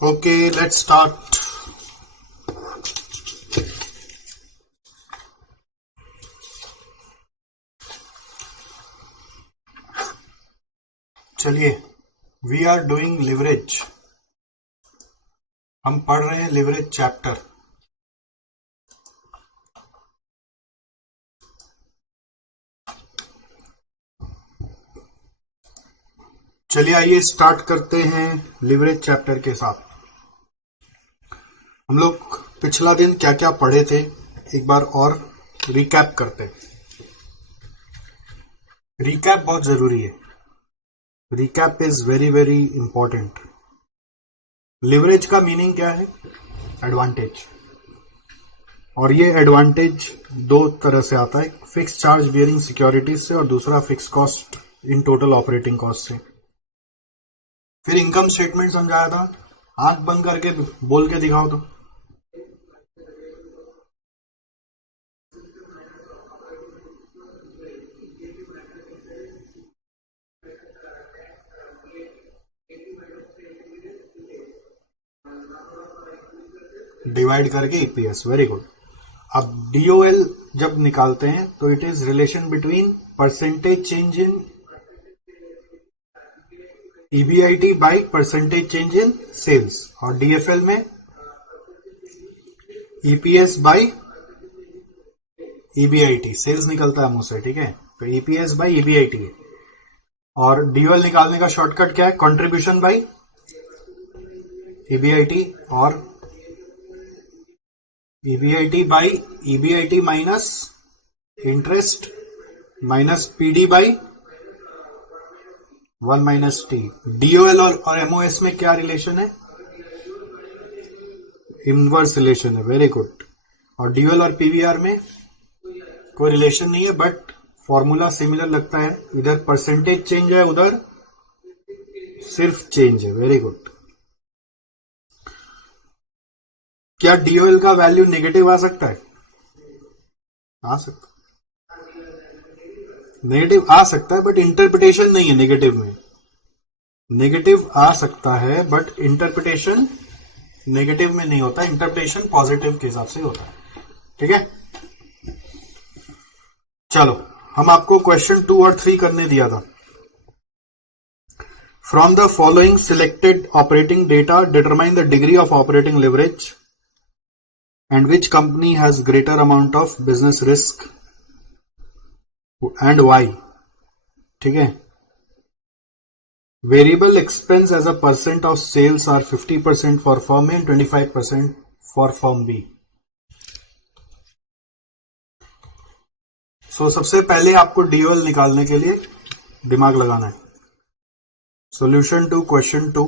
Okay, let's start. चलिए, we are doing leverage. हम पढ़ रहे हैं लिवरेज चैप्टर। चलिए आइए स्टार्ट करते हैं लिवरेज चैप्टर के साथ। हम लोग पिछला दिन क्या क्या पढ़े थे एक बार और रिकैप करते हैं। रिकैप बहुत जरूरी है। Recap is very very important. Leverage का मीनिंग क्या है? एडवांटेज। और ये एडवांटेज दो तरह से आता है, फिक्स चार्ज बियरिंग सिक्योरिटीज से और दूसरा fix cost in total operating cost से। फिर इनकम स्टेटमेंट समझाया था, आंख बंद करके बोल के दिखाओ तो। डिवाइड करके ईपीएस, वेरी गुड। अब डीओएल जब निकालते हैं तो it is relation between percentage change in EBIT by percentage change in sales, और डीएफएल में ईपीएस बाय ईबीआईटी। सेल्स निकलता है मुंह से, ठीक है, तो ईपीएस बाय ईबीआईटी है। और डीओएल निकालने का शॉर्टकट क्या है? कंट्रीब्यूशन बाय ईबीआईटी, और EBIT by EBIT minus interest minus PD by 1 minus T. DOL और एमओएस में क्या रिलेशन है? इनवर्स रिलेशन है, वेरी गुड। और डीओएल और पीवीआर में कोई रिलेशन नहीं है, बट फॉर्मूला सिमिलर लगता है। इधर परसेंटेज चेंज है, उधर सिर्फ चेंज है, वेरी गुड। क्या डीओएल का वैल्यू नेगेटिव आ सकता है? आ सकता, नेगेटिव आ सकता है, बट इंटरप्रिटेशन नहीं है नेगेटिव में। नेगेटिव आ सकता है बट इंटरप्रिटेशन नेगेटिव में नहीं होता, इंटरप्रिटेशन पॉजिटिव के हिसाब से होता है, ठीक है। चलो, हम आपको क्वेश्चन 2 और 3 करने दिया था। From the following selected operating data determine the degree of operating leverage and which company has greater amount of business risk and why, ठीक है। Variable expense as a percent of sales are 50% for firm A and 25% for firm B. So सबसे पहले आपको DOL निकालने के लिए दिमाग लगाना है। Solution to question 2,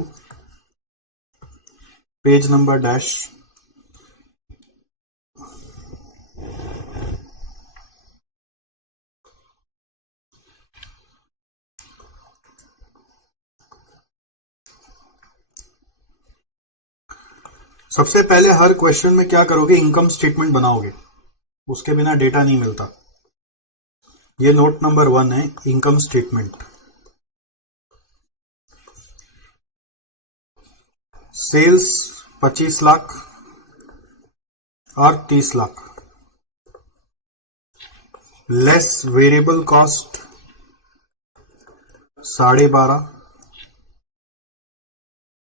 page number dash. सबसे पहले हर क्वेश्चन में क्या करोगे? इनकम स्टेटमेंट बनाओगे, उसके बिना डेटा नहीं मिलता। ये नोट नंबर 1 है, इनकम स्टेटमेंट। सेल्स 25 लाख और 30 लाख, लेस वेरिएबल कॉस्ट 12.5,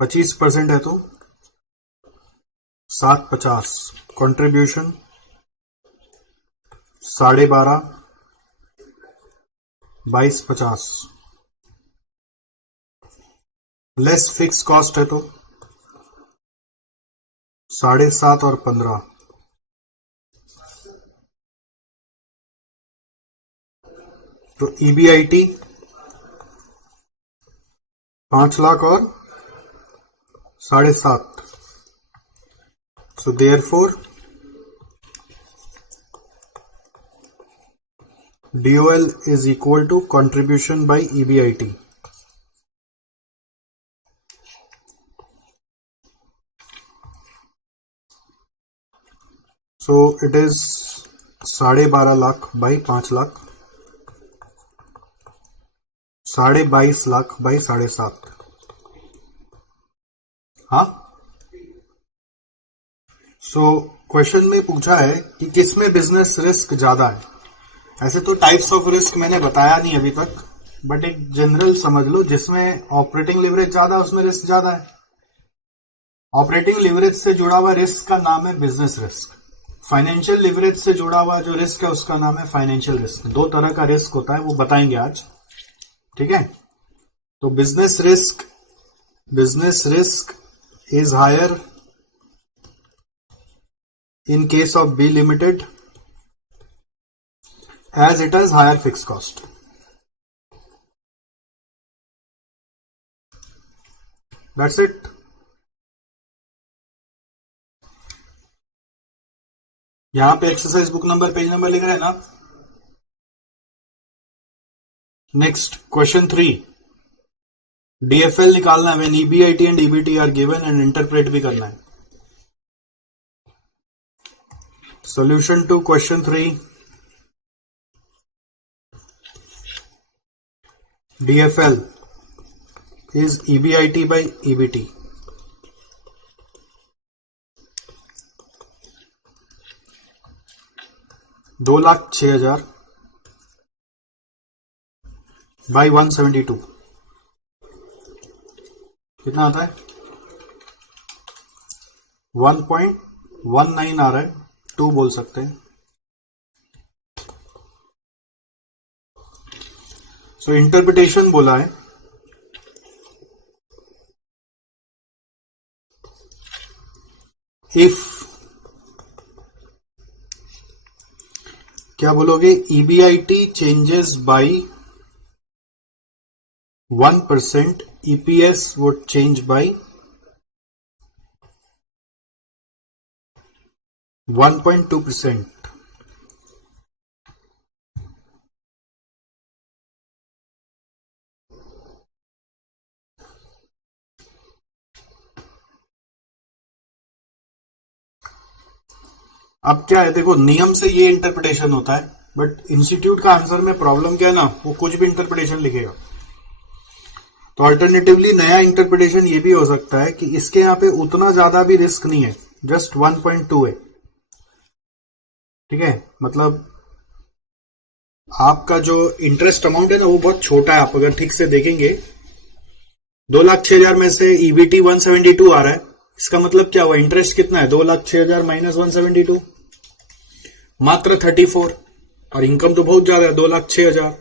25% है तो 750, कंट्रीब्यूशन 12.5, 2250, लेस फिक्स कॉस्ट है तो 7.5 और 15, तो ईबीआईटी 5 लाख और 7.5। So therefore DOL is equal to contribution by EBIT. So it is 12.5 lakh by 5 lakh, 22.5 lakh by 7.5। हाँ, सो क्वेश्चन में पूछा है कि किसमें बिजनेस रिस्क ज्यादा है। ऐसे तो टाइप्स ऑफ रिस्क मैंने बताया नहीं अभी तक, बट एक जनरल समझ लो, जिसमें ऑपरेटिंग लिवरेज ज्यादा है उसमें रिस्क ज्यादा है। ऑपरेटिंग लिवरेज से जुड़ा हुआ रिस्क का नाम है बिजनेस रिस्क। फाइनेंशियल लिवरेज से जुड़ा हुआ जो रिस्क है उसका नाम है फाइनेंशियल रिस्क। दो तरह का रिस्क होता है, वो बताएंगे आज, ठीक है। तो business risk is higher in case of B Limited as it has higher fixed cost. That's it. यहां पे exercise book number page number लिख रहे हैं ना। नेक्स्ट क्वेश्चन 3, DFL निकालना है, when EBIT and EBT are given and interpret भी करना है। Solution to question 3, DFL is EBIT by EBT. $2,06,000 by 172 कितना आता है? 1.19 आ रहा है, 2 बोल सकते हैं। सो इंटरप्रिटेशन बोला है, इफ क्या बोलोगे? EBIT changes by 1%, EPS would change bye 1.2%। अब क्या है, देखो नियम से ये इंटरप्रिटेशन होता है, बट इंस्टीट्यूट का आंसर में प्रॉब्लम क्या है ना, वो कुछ भी इंटरप्रिटेशन लिखेगा। तो अल्टरनेटिवली नया इंटरप्रिटेशन ये भी हो सकता है कि इसके यहां पे उतना ज्यादा भी रिस्क नहीं है, जस्ट 1.2 है, ठीक है। मतलब आपका जो इंटरेस्ट अमाउंट है ना वो बहुत छोटा है। आप अगर ठीक से देखेंगे 2,06,000 में से EBT 172 आ रहा है, इसका मतलब क्या हुआ? इंटरेस्ट कितना है? 2,06,000 माइनस 172, मात्र 34, और इनकम तो बहुत ज्यादा है, 2,06,000।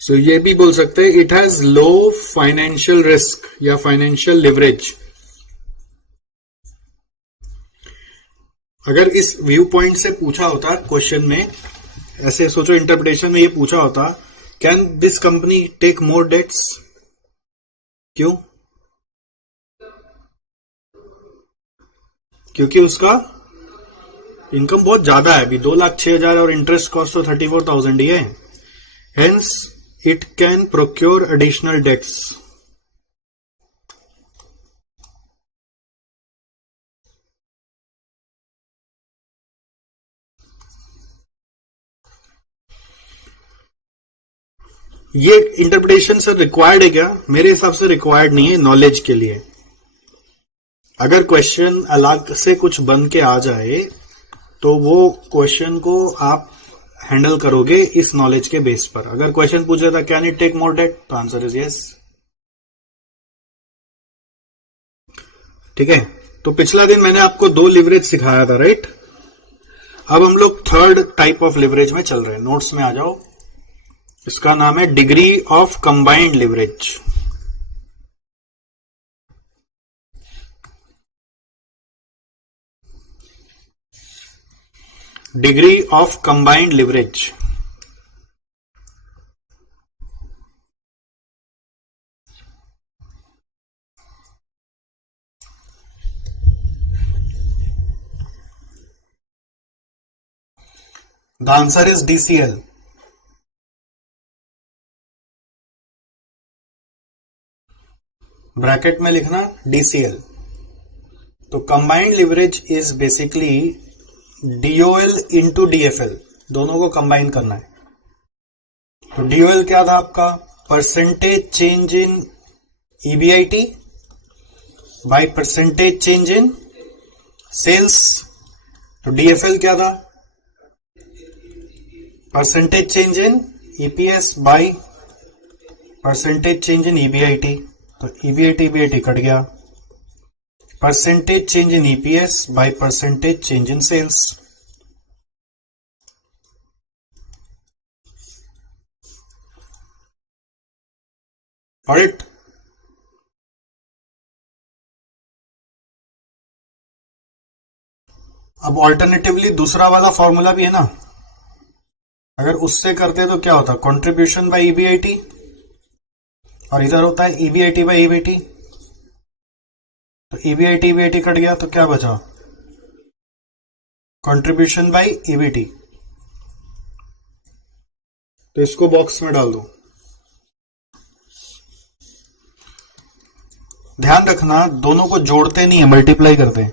सो ये भी बोल सकते हैं it has low financial risk या फाइनेंशियल लिवरेज। अगर इस व्यू पॉइंट से पूछा होता क्वेश्चन में, ऐसे सोचो इंटरप्रिटेशन में ये पूछा होता, can this company take more debts? क्यों? क्योंकि उसका इनकम बहुत ज्यादा है, अभी 2,06,000 और इंटरेस्ट कॉस्ट तो 34,000 ही है। Hence it can procure additional debts. ये इंटरप्रिटेशन सर रिक्वायर्ड है क्या? मेरे हिसाब से रिक्वायर्ड नहीं है, नॉलेज के लिए। अगर क्वेश्चन अलग से कुछ बन के आ जाए तो वो क्वेश्चन को आप हैंडल करोगे इस नॉलेज के बेस पर। अगर क्वेश्चन पूछा था can it take more debt, तो आंसर इज यस, ठीक है। तो पिछला दिन मैंने आपको 2 लिवरेज सिखाया था, राइट। अब हम लोग थर्ड टाइप ऑफ लिवरेज में चल रहे हैं। नोट्स में आ जाओ, इसका नाम है degree of combined leverage. Degree of combined leverage. The answer is DCL। Bracket में लिखना DCL। तो combined leverage is basically DOL into DFL, दोनों को कंबाइन करना है। तो DOL क्या था आपका? Percentage change in EBIT by percentage change in sales, तो डीएफएल क्या था, percentage change in EPS by percentage change in EBIT, तो ईबीआईटी कट गया, percentage change in EPS by percentage change in sales. Alright, अब alternatively दूसरा वाला formula भी है ना, अगर उससे करते तो क्या होता, कंट्रीब्यूशन बाय ईबीआईटी, और इधर होता है ईबीआईटी बाय ईबीटी, तो ईबीआईटी ईबीआईटी कट गया, तो क्या बचा, कंट्रीब्यूशन बाय ईबीटी। तो इसको बॉक्स में डाल दो। ध्यान रखना दोनों को जोड़ते नहीं है, मल्टीप्लाई करते हैं,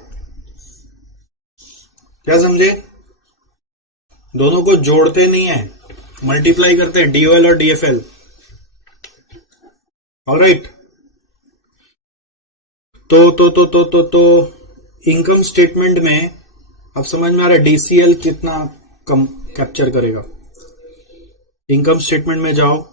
क्या समझे, दोनों को जोड़ते नहीं है, मल्टीप्लाई करते हैं, डीओएल और डीएफएल। ऑलराइट, तो इनकम स्टेटमेंट में अब समझ में आ रहा है डीसीएल कितना कम कैप्चर करेगा। इनकम स्टेटमेंट में जाओ,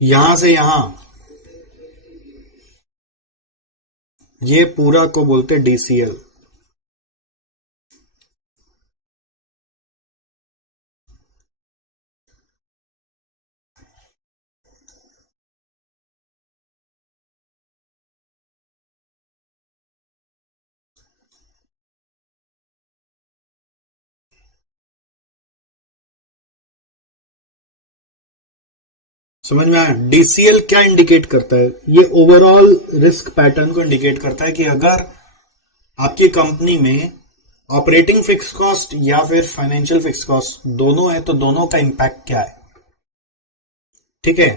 यहां से यहां, ये पूरा को बोलते डीसीएल। समझ में आया, डीसीएल क्या इंडिकेट करता है, ये ओवरऑल रिस्क पैटर्न को इंडिकेट करता है कि अगर आपकी कंपनी में ऑपरेटिंग फिक्स कॉस्ट या फिर फाइनेंशियल फिक्स कॉस्ट दोनों है, तो दोनों का इंपैक्ट क्या है। ठीक है,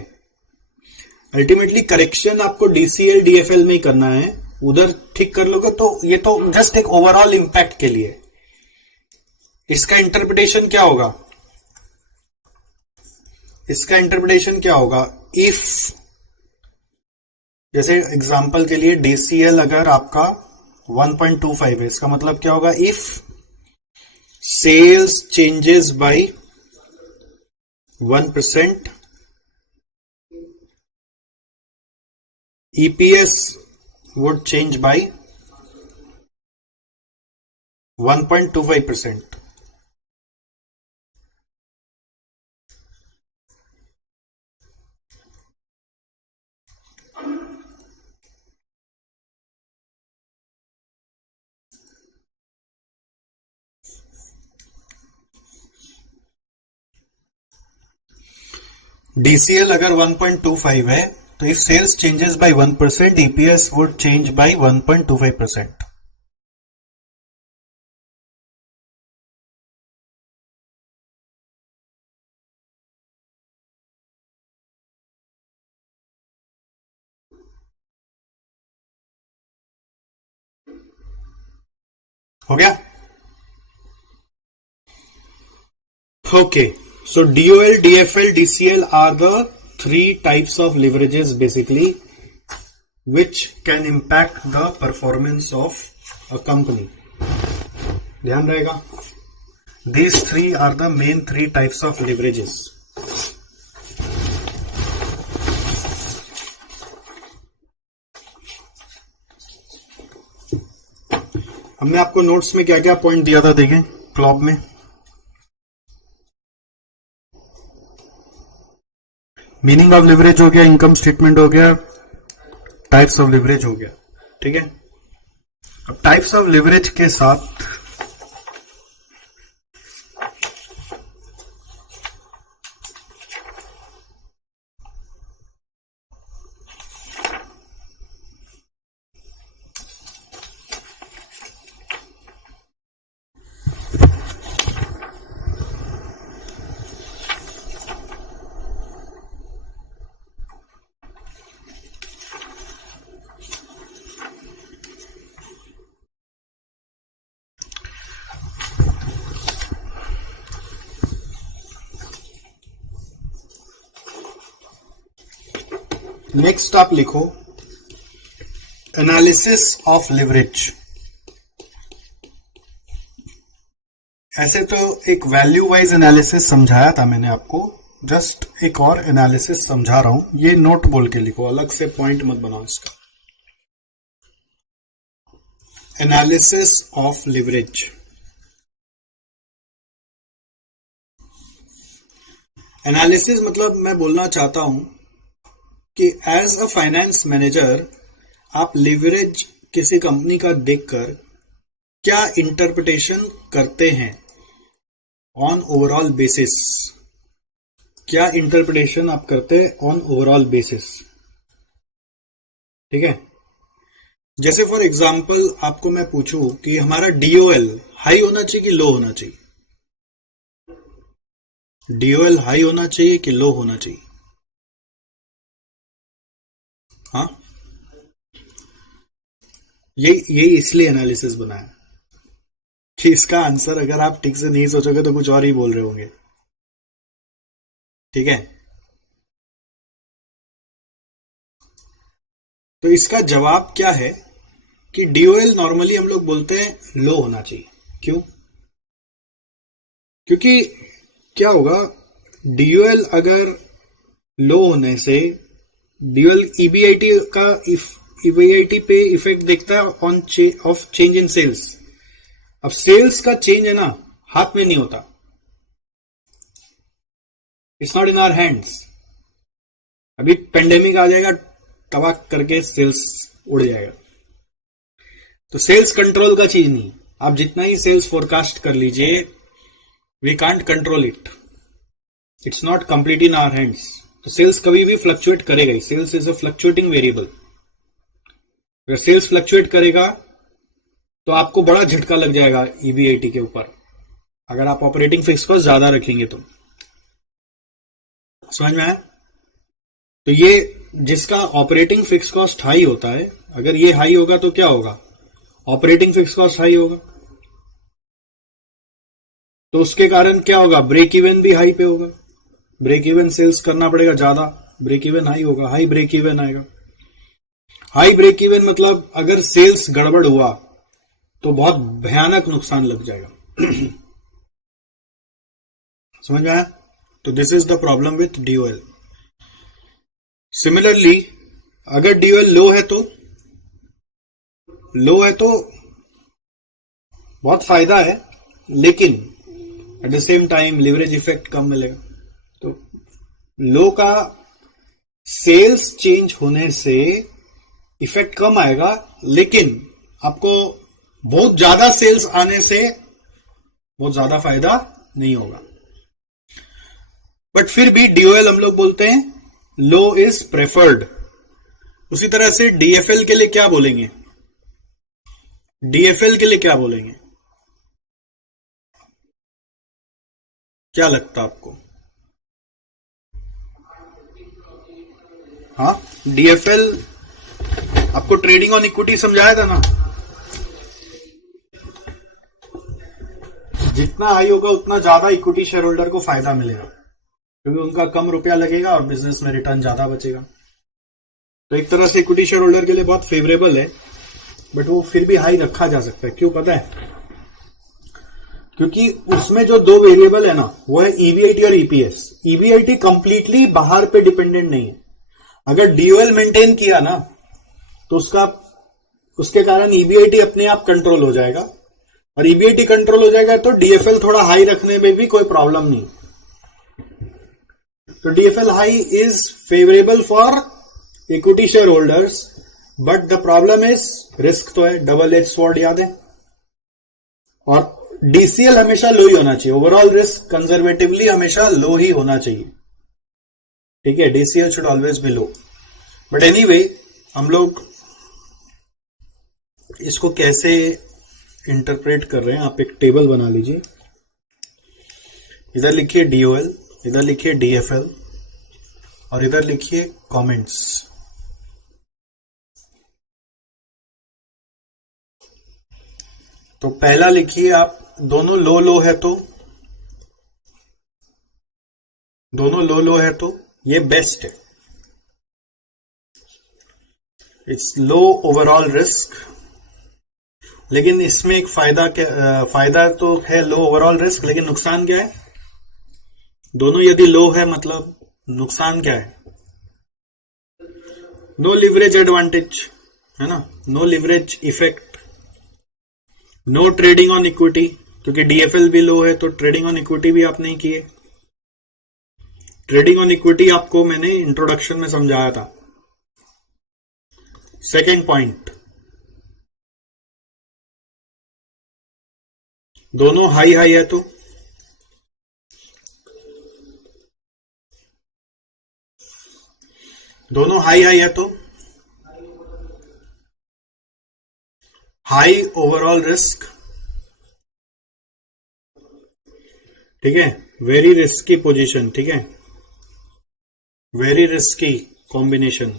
अल्टीमेटली करेक्शन आपको डीसीएल डीएफएल में ही करना है, उधर ठीक कर लोगे तो ये तो जस्ट एक ओवरऑल इंपैक्ट के लिए। इसका इंटरप्रिटेशन क्या होगा, इसका इंटरप्रिटेशन क्या होगा, इफ, जैसे एग्जांपल के लिए डीसीएल अगर आपका 1.25 है, इसका मतलब क्या होगा, if sales changes by 1%, EPS would change by 1.25%. DCL अगर 1.25 है, तो if sales changes by 1%, EPS would change by 1.25%. हो गया? Okay, so DOL, DFL, DCL are the three types of leverages basically which can impact the performance of a company. ध्यान रहेगा, these three are the main three types of leverages. हमने आपको notes में क्या क्या point दिया था, देखें क्लॉब में। मीनिंग ऑफ लिवरेज हो गया, इनकम स्टेटमेंट हो गया, टाइप्स ऑफ लिवरेज हो गया। ठीक है, अब टाइप्स ऑफ लिवरेज के साथ नेक्स्ट आप लिखो एनालिसिस ऑफ लिवरेज। ऐसे तो एक वैल्यू वाइज एनालिसिस समझाया था मैंने आपको, जस्ट एक और एनालिसिस समझा रहा हूं। ये नोट बोल के लिखो, अलग से पॉइंट मत बनाओ इसका। Analysis of leverage. एनालिसिस मतलब मैं बोलना चाहता हूं कि एज अ फाइनेंस मैनेजर आप लिवरेज किसी कंपनी का देखकर क्या इंटरप्रिटेशन करते हैं ऑन ओवरऑल बेसिस। क्या इंटरप्रिटेशन आप करते हैं ऑन ओवरऑल बेसिस, ठीक है। जैसे फॉर एग्जांपल आपको मैं पूछूं कि हमारा डीओएल हाई होना चाहिए कि लो होना चाहिए, डीओएल हाई होना चाहिए कि लो होना चाहिए, हाँ। ये इसलिए एनालिसिस बनाया कि इसका आंसर अगर आप ठीक से नहीं सोचोगे तो कुछ और ही बोल रहे होंगे, ठीक है। तो इसका जवाब क्या है कि डीओएल नॉर्मली हम लोग बोलते हैं लो होना चाहिए। क्यों? क्योंकि क्या होगा, डीओएल अगर लो होने से डीओएल ईबीआईटी का ईबीआईटी पे इफेक्ट देखता है on of change in sales. अब सेल्स का चेंज है ना, हाथ में नहीं होता, it's not in our hands. अभी पेंडेमिक आ जाएगा, तबाह करके सेल्स उड़ जाएगा। तो सेल्स कंट्रोल का चीज नहीं, आप जितना ही सेल्स फोरकास्ट कर लीजिए, we can't control it, it's not complete in our hands. तो सेल्स कभी भी फ्लक्चुएट करेगा ही, sales is a fluctuating variable. अगर सेल्स फ्लक्चुएट करेगा तो आपको बड़ा झटका लग जाएगा ईबीआईटी के ऊपर, अगर आप ऑपरेटिंग फिक्स कॉस्ट ज्यादा रखेंगे तो। समझ में आया? तो ये जिसका ऑपरेटिंग फिक्स कॉस्ट हाई होता है, अगर ये हाई होगा तो क्या होगा, ऑपरेटिंग फिक्स कॉस्ट हाई होगा, तो उसके कारण क्या होगा, ब्रेक इवन भी हाई पे होगा। ब्रेक इवन सेल्स करना पड़ेगा ज्यादा, ब्रेक इवन हाई होगा, हाई ब्रेक इवन आएगा। हाई ब्रेक इवन मतलब अगर सेल्स गड़बड़ हुआ तो बहुत भयानक नुकसान लग जाएगा। समझ में आया? तो this is the problem with DOL. Similarly अगर डीओएल लो है तो बहुत फायदा है, लेकिन at the same time leverage effect कम मिलेगा। तो लो का सेल्स चेंज होने से इफेक्ट कम आएगा, लेकिन आपको बहुत ज्यादा सेल्स आने से बहुत ज्यादा फायदा नहीं होगा। बट फिर भी डीओएल हम लोग बोलते हैं लो इज प्रेफर्ड। उसी तरह से डीएफएल के लिए क्या बोलेंगे, डीएफएल के लिए क्या बोलेंगे, क्या लगता आपको? हाँ, डीएफएल आपको ट्रेडिंग ऑन इक्विटी समझाया था ना, जितना हाई होगा उतना ज्यादा इक्विटी शेयर होल्डर को फायदा मिलेगा, क्योंकि उनका कम रुपया लगेगा और बिजनेस में रिटर्न ज्यादा बचेगा। तो एक तरह से इक्विटी शेयर होल्डर के लिए बहुत फेवरेबल है, बट वो फिर भी हाई रखा जा सकता है। क्यों पता है? क्योंकि उसमें जो दो वेरिएबल है ना, वो है ईबीआईटी और ईपीएस। ईबीआईटी कंप्लीटली बाहर पे डिपेंडेंट नहीं है। अगर डीओएल मेंटेन किया ना तो उसके कारण ईबीआईटी अपने आप कंट्रोल हो जाएगा, और ईबीआईटी कंट्रोल हो जाएगा तो डीएफएल थोड़ा हाई रखने में भी कोई प्रॉब्लम नहीं। तो DFL high is favourable for equity share holders, but the problem is risk तो है, डबल एज स्वॉर्ड याद है। और डीसीएल हमेशा लो ही होना चाहिए, ओवरऑल रिस्क कंजर्वेटिवली हमेशा लो ही होना चाहिए, ठीक है। DCL should always be low. But anyway, हम लोग इसको कैसे इंटरप्रेट कर रहे हैं, आप एक टेबल बना लीजिए। इधर लिखिए डीओएल, इधर लिखिए डीएफएल, और इधर लिखिए कमेंट्स। तो पहला लिखिए आप, दोनों लो है तो, दोनों लो है तो ये बेस्ट है। इट्स लो ओवरऑल रिस्क, लेकिन इसमें एक फायदा तो है लो ओवरऑल रिस्क, लेकिन नुकसान क्या है? दोनों यदि लो है मतलब नुकसान क्या है? नो लिवरेज एडवांटेज, है ना, no leverage effect, no trading on equity, क्योंकि डीएफएल भी लो है तो ट्रेडिंग ऑन इक्विटी भी आप नहीं किए। ट्रेडिंग ऑन इक्विटी आपको मैंने इंट्रोडक्शन में समझाया था। सेकेंड पॉइंट, दोनों हाई हाई है तो दोनों हाई हाई है तो हाई ओवरऑल रिस्क, ठीक है, वेरी रिस्की पोजीशन, ठीक है, वेरी रिस्की कॉम्बिनेशन,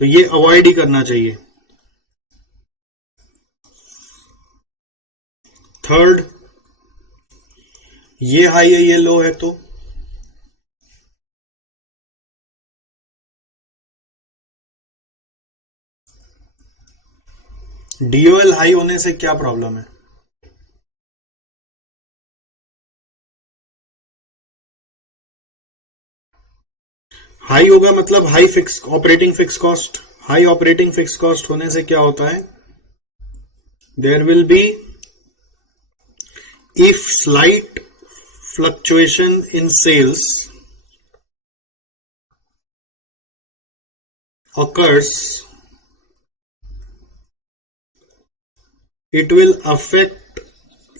तो ये अवॉइड ही करना चाहिए। थर्ड, ये हाई है ये लो है तो डीओएल हाई होने से क्या प्रॉब्लम है? हाई होगा मतलब high fix operating fix cost, high operating fix cost होने से क्या होता है? There will be, if slight fluctuation in sales occurs, it will affect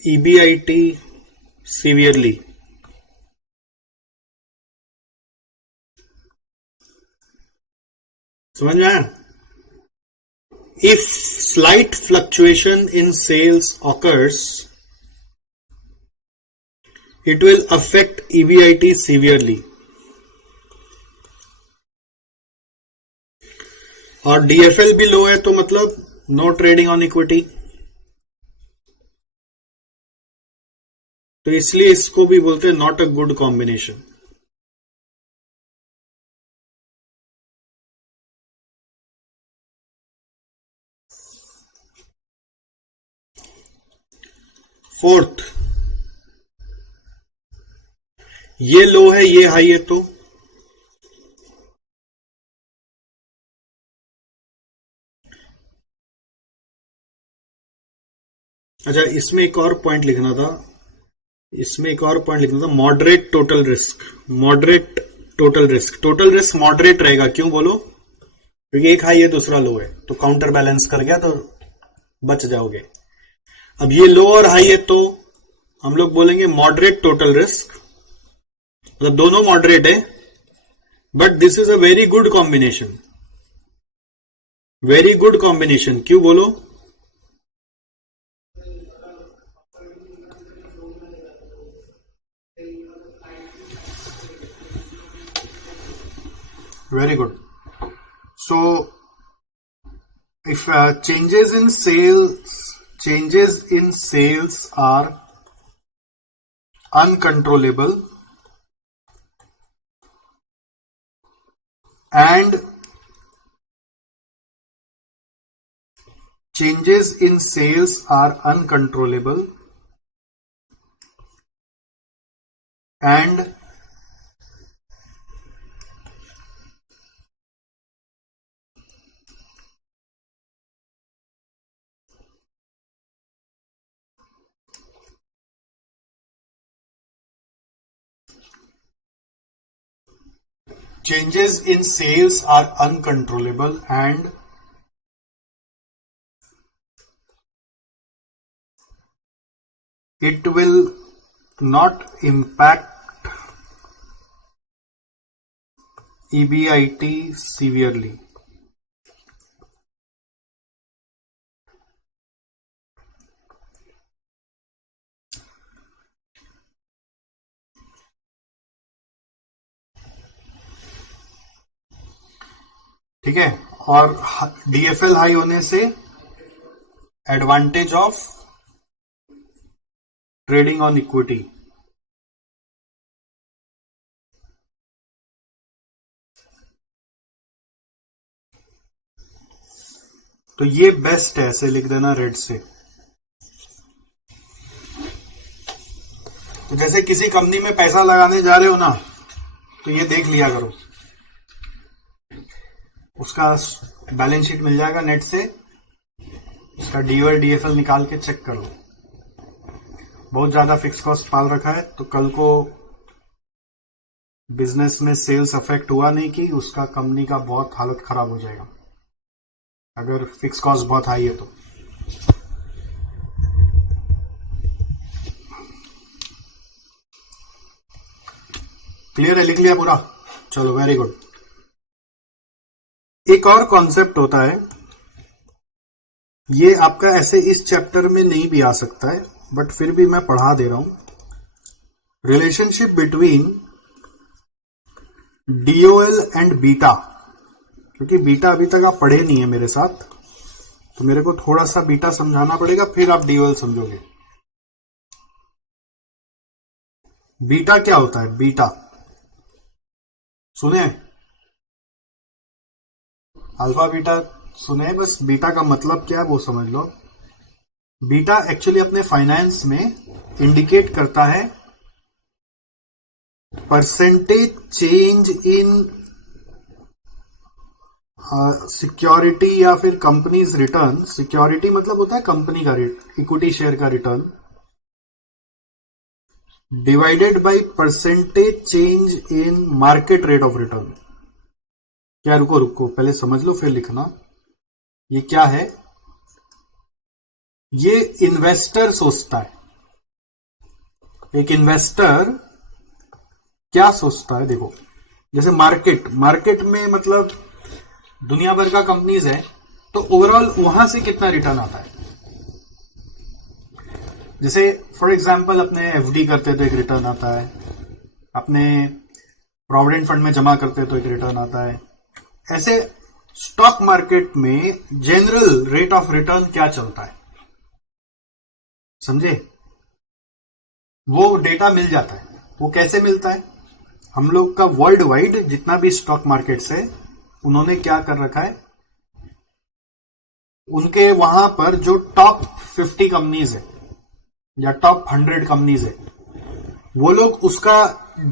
EBIT severely. समझ में आया? If slight fluctuation in sales occurs, it will affect EBIT severely. और DFL भी लो है तो मतलब नो ट्रेडिंग ऑन इक्विटी, तो इसलिए इसको भी बोलते हैं not a good combination. Fourth, ये लो है ये हाई है तो अच्छा, इसमें एक और पॉइंट लिखना था, moderate total risk, moderate total risk, total risk moderate रहेगा, क्यों बोलो? क्योंकि एक हाई है दूसरा लो है तो काउंटर बैलेंस कर गया तो बच जाओगे। अब ये लो और हाई है तो हम लोग बोलेंगे मॉडरेट टोटल रिस्क, मतलब दोनों मॉडरेट है, but this is a very good combination, very good combination, क्यों बोलो? Very good. So if changes in sales are uncontrollable and changes in sales are uncontrollable and changes in sales are uncontrollable and it will not impact EBIT severely. ठीक है, और DFL high होने से advantage of trading on equity, तो ये best है, ऐसे लिख देना रेड से। तो जैसे किसी कंपनी में पैसा लगाने जा रहे हो ना, तो ये देख लिया करो, उसका बैलेंस शीट मिल जाएगा नेट से, उसका डीओएल डीएफएल निकाल के चेक कर लो। बहुत ज्यादा फिक्स कॉस्ट पाल रखा है तो कल को बिजनेस में सेल्स अफेक्ट हुआ नहीं कि उसका कंपनी का बहुत हालत खराब हो जाएगा, अगर फिक्स कॉस्ट बहुत हाई है तो। क्लियर है? लिख लिया पूरा? चलो वेरी गुड। एक और कॉन्सेप्ट होता है, ये आपका ऐसे इस चैप्टर में नहीं भी आ सकता है, बट फिर भी मैं पढ़ा दे रहा हूं। Relationship between DOL and beta, क्योंकि बीटा अभी तक आप पढ़े नहीं है मेरे साथ, तो मेरे को थोड़ा सा बीटा समझाना पड़ेगा, फिर आप डीओएल समझोगे। बीटा क्या होता है? बीटा सुने? अल्फा बीटा सुने, बस बीटा का मतलब क्या है वो समझ लो। बीटा एक्चुअली अपने फाइनेंस में इंडिकेट करता है परसेंटेज चेंज इन सिक्योरिटी या फिर कंपनीज रिटर्न। सिक्योरिटी मतलब होता है कंपनी का इक्विटी शेयर का return, divided by percentage change in market rate of return. क्या? रुको रुको, पहले समझ लो फिर लिखना। ये क्या है? ये इन्वेस्टर सोचता है। एक इन्वेस्टर क्या सोचता है? देखो, जैसे मार्केट में मतलब दुनिया भर का कंपनीज है, तो ओवरऑल वहां से कितना रिटर्न आता है। जैसे फॉर एग्जांपल अपने एफडी करते तो एक रिटर्न आता है, अपने प्रोविडेंट फंड में जमा करते तो एक रिटर्न आता है। ऐसे स्टॉक मार्केट में जनरल रेट ऑफ रिटर्न क्या चलता है, समझे? वो डेटा मिल जाता है। वो कैसे मिलता है? हम लोग का वर्ल्ड वाइड जितना भी स्टॉक मार्केट्स है, उन्होंने क्या कर रखा है, उनके वहां पर जो टॉप 50 कंपनीज है या टॉप 100 कंपनीज है, वो लोग उसका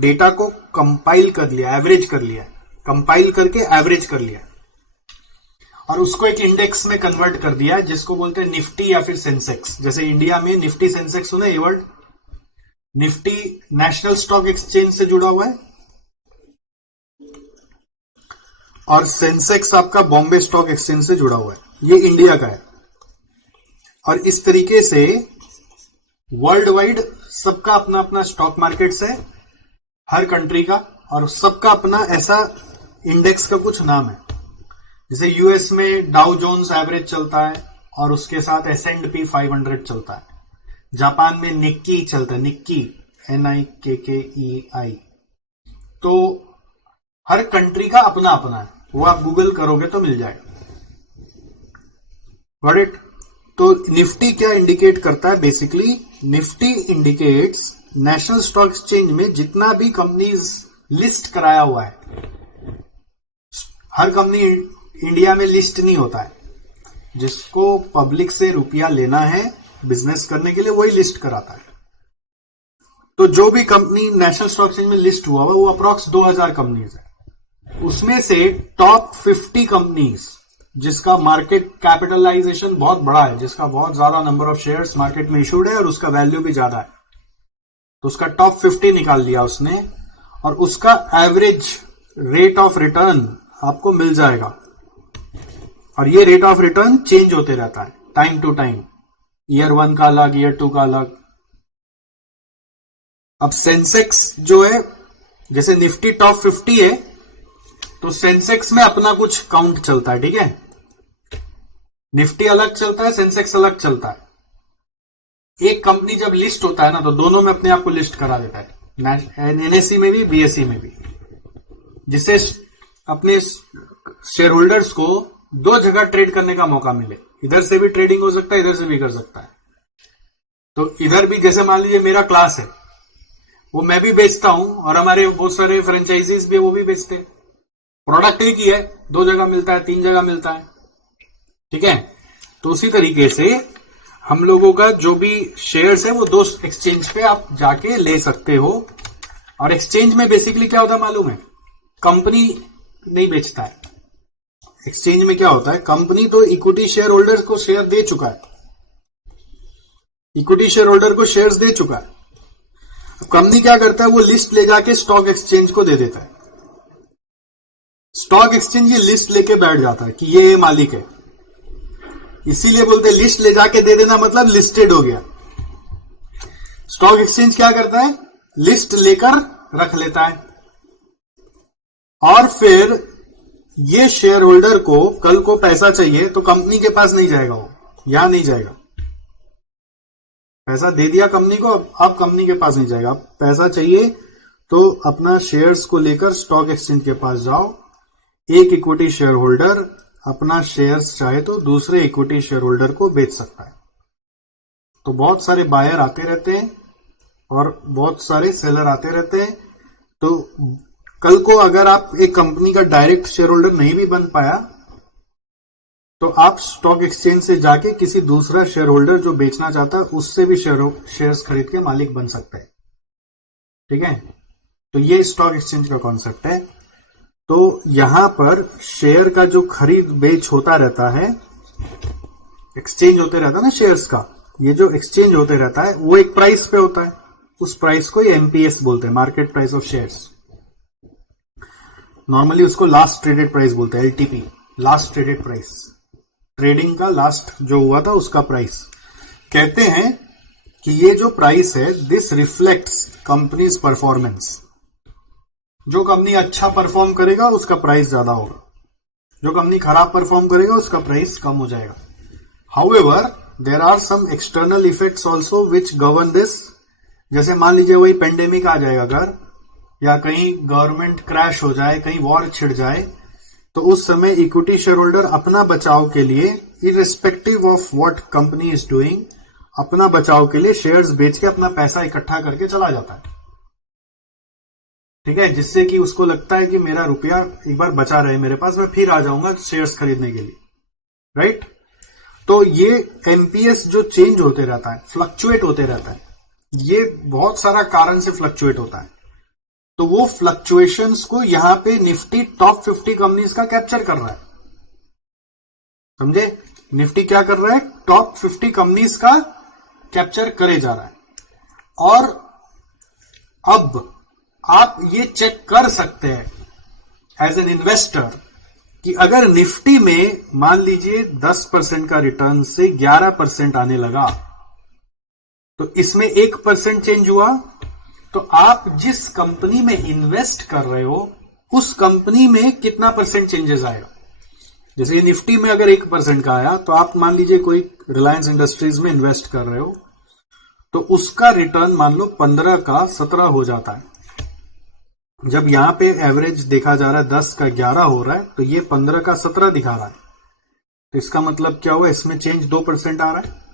डेटा को कंपाइल कर लिया, एवरेज कर लिया, कंपाइल करके एवरेज कर लिया और उसको एक इंडेक्स में कन्वर्ट कर दिया, जिसको बोलते हैं निफ्टी या फिर सेंसेक्स। जैसे इंडिया में निफ्टी सेंसेक्स सुना ये word? Nifty national stock exchange से जुड़ा हुआ है और सेंसेक्स आपका बॉम्बे स्टॉक एक्सचेंज से जुड़ा हुआ है, ये इंडिया का है। और इस तरीके से वर्ल्ड वाइड सबका अपना अपना स्टॉक मार्केट्स है, हर कंट्री का, और सबका अपना ऐसा इंडेक्स का कुछ नाम है। जैसे यूएस में डाउ जोन्स एवरेज चलता है और उसके साथ S&P 500 चलता है। जापान में निक्की चलता है, निक्की NIKKEI। तो हर कंट्री का अपना अपना है, वो आप गूगल करोगे तो मिल जाएगा। Got it? तो निफ्टी क्या इंडिकेट करता है? Basically Nifty indicates national stock exchange में जितना भी कंपनीज लिस्ट कराया हुआ है। हर कंपनी इंडिया में लिस्ट नहीं होता है, जिसको पब्लिक से रुपया लेना है बिजनेस करने के लिए, वही लिस्ट कराता है। तो जो भी कंपनी नेशनल स्टॉक एक्सचेंज में लिस्ट हुआ वो अप्रॉक्स 2000 कंपनीज है। उसमें से टॉप 50 कंपनीज जिसका मार्केट कैपिटलाइजेशन बहुत बड़ा है, जिसका बहुत ज्यादा नंबर ऑफ शेयर्स मार्केट में इशूड है और उसका वैल्यू भी ज्यादा है, तो उसका टॉप 50 निकाल लिया उसने और उसका एवरेज रेट ऑफ रिटर्न आपको मिल जाएगा। और ये रेट ऑफ रिटर्न चेंज होते रहता है टाइम टू टाइम, ईयर 1 का अलग, ईयर 2 का अलग। अब सेंसेक्स जो है, जैसे निफ्टी टॉप 50 है तो सेंसेक्स में अपना कुछ काउंट चलता है, ठीक है? निफ्टी अलग चलता है, सेंसेक्स अलग चलता है। एक कंपनी जब लिस्ट होता है ना, तो दोनों में अपने आप को लिस्ट करा देता है, NSE में भी, BSE में भी, जिससे अपने शेयर होल्डर्स को दो जगह ट्रेड करने का मौका मिले। इधर से भी ट्रेडिंग हो सकता है, इधर से भी कर सकता है। तो इधर भी जैसे मान लीजिए मेरा क्लास है, वो मैं भी बेचता हूं और हमारे बहुत सारे फ्रेंचाइजीज भी वो भी बेचते हैं। प्रोडक्ट एक ही है, 2 जगह मिलता है, 3 जगह मिलता है, ठीक है? तो उसी तरीके से हम लोगों का जो भी शेयर्स है वो दो एक्सचेंज पे आप जाके ले सकते हो। और एक्सचेंज में बेसिकली क्या होता है मालूम है? कंपनी नहीं बेचता है। एक्सचेंज में क्या होता है, कंपनी तो इक्विटी शेयर होल्डर को शेयर दे चुका है, इक्विटी शेयर होल्डर को शेयर्स दे चुका है। कंपनी क्या करता है, वो लिस्ट ले जाके स्टॉक एक्सचेंज को दे देता है। स्टॉक एक्सचेंज ये लिस्ट लेके बैठ जाता है कि ये मालिक है, इसीलिए बोलते हैं लिस्ट ले जाके दे देना मतलब लिस्टेड हो गया। स्टॉक एक्सचेंज क्या करता है, लिस्ट लेकर रख लेता है और फिर ये शेयर होल्डर को कल को पैसा चाहिए तो कंपनी के पास नहीं जाएगा, वो यहां नहीं जाएगा। पैसा दे दिया कंपनी को, अब कंपनी के पास नहीं जाएगा। अब पैसा चाहिए तो अपना शेयर्स को लेकर स्टॉक एक्सचेंज के पास जाओ। एक इक्विटी शेयर होल्डर अपना शेयर्स चाहे तो दूसरे इक्विटी शेयर होल्डर को बेच सकता है। तो बहुत सारे बायर आते रहते हैं और बहुत सारे सेलर आते रहते हैं। तो कल को अगर आप एक कंपनी का डायरेक्ट शेयर होल्डर नहीं भी बन पाया तो आप स्टॉक एक्सचेंज से जाके किसी दूसरा शेयर होल्डर जो बेचना चाहता है उससे भी शेयर्स खरीद के मालिक बन सकते हैं। ठीक है, तो ये स्टॉक एक्सचेंज का कॉन्सेप्ट है। तो यहां पर शेयर का जो खरीद बेच होता रहता है, एक्सचेंज होते रहता है ना शेयर्स का, ये जो एक्सचेंज होते रहता है वो एक प्राइस पे होता है। उस प्राइस को एमपीएस बोलते हैं, market price of shares. Normally उसको लास्ट ट्रेडेड प्राइस बोलते हैं, LTP, last traded price. Trading का लास्ट जो हुआ था उसका प्राइस। कहते हैं कि ये जो प्राइस है, दिस रिफ्लेक्ट्स कंपनीज परफॉर्मेंस। जो कंपनी अच्छा परफॉर्म करेगा उसका प्राइस ज्यादा होगा, जो कंपनी खराब परफॉर्म करेगा उसका प्राइस कम हो जाएगा। However there are some external effects also which govern this. जैसे मान लीजिए वही पेंडेमिक आ जाएगा अगर, या कहीं गवर्नमेंट क्रैश हो जाए, कहीं वॉर छिड़ जाए, तो उस समय इक्विटी शेयर होल्डर अपना बचाव के लिए, irrespective of what company is doing, अपना बचाव के लिए शेयर्स बेच के अपना पैसा इकट्ठा करके चला जाता है। ठीक है, जिससे कि उसको लगता है कि मेरा रुपया एक बार बचा रहे मेरे पास, मैं फिर आ जाऊंगा शेयर्स खरीदने के लिए। राइट, तो ये एमपीएस जो चेंज होते रहता है, फ्लक्चुएट होते रहता है, ये बहुत सारा कारण से फ्लक्चुएट होता है। तो वो फ्लक्चुएशंस को यहां पे निफ्टी टॉप 50 कंपनीज का कैप्चर कर रहा है। समझे, निफ्टी क्या कर रहा है, टॉप 50 कंपनीज का कैप्चर करे जा रहा है। और अब आप ये चेक कर सकते हैं एज एन इन्वेस्टर कि अगर निफ्टी में मान लीजिए 10% का रिटर्न से 11% आने लगा, तो इसमें 1% चेंज हुआ, तो आप जिस कंपनी में इन्वेस्ट कर रहे हो उस कंपनी में कितना परसेंट चेंजेस आएगा। जैसे निफ्टी में अगर 1% का आया, तो आप मान लीजिए कोई रिलायंस इंडस्ट्रीज में इन्वेस्ट कर रहे हो, तो उसका रिटर्न मान लो 15 का 17 हो जाता है। जब यहां पे एवरेज देखा जा रहा है 10 का 11 हो रहा है, तो ये 15 का 17 दिखा रहा है। तो इसका मतलब क्या हुआ, इसमें चेंज 2% आ रहा है।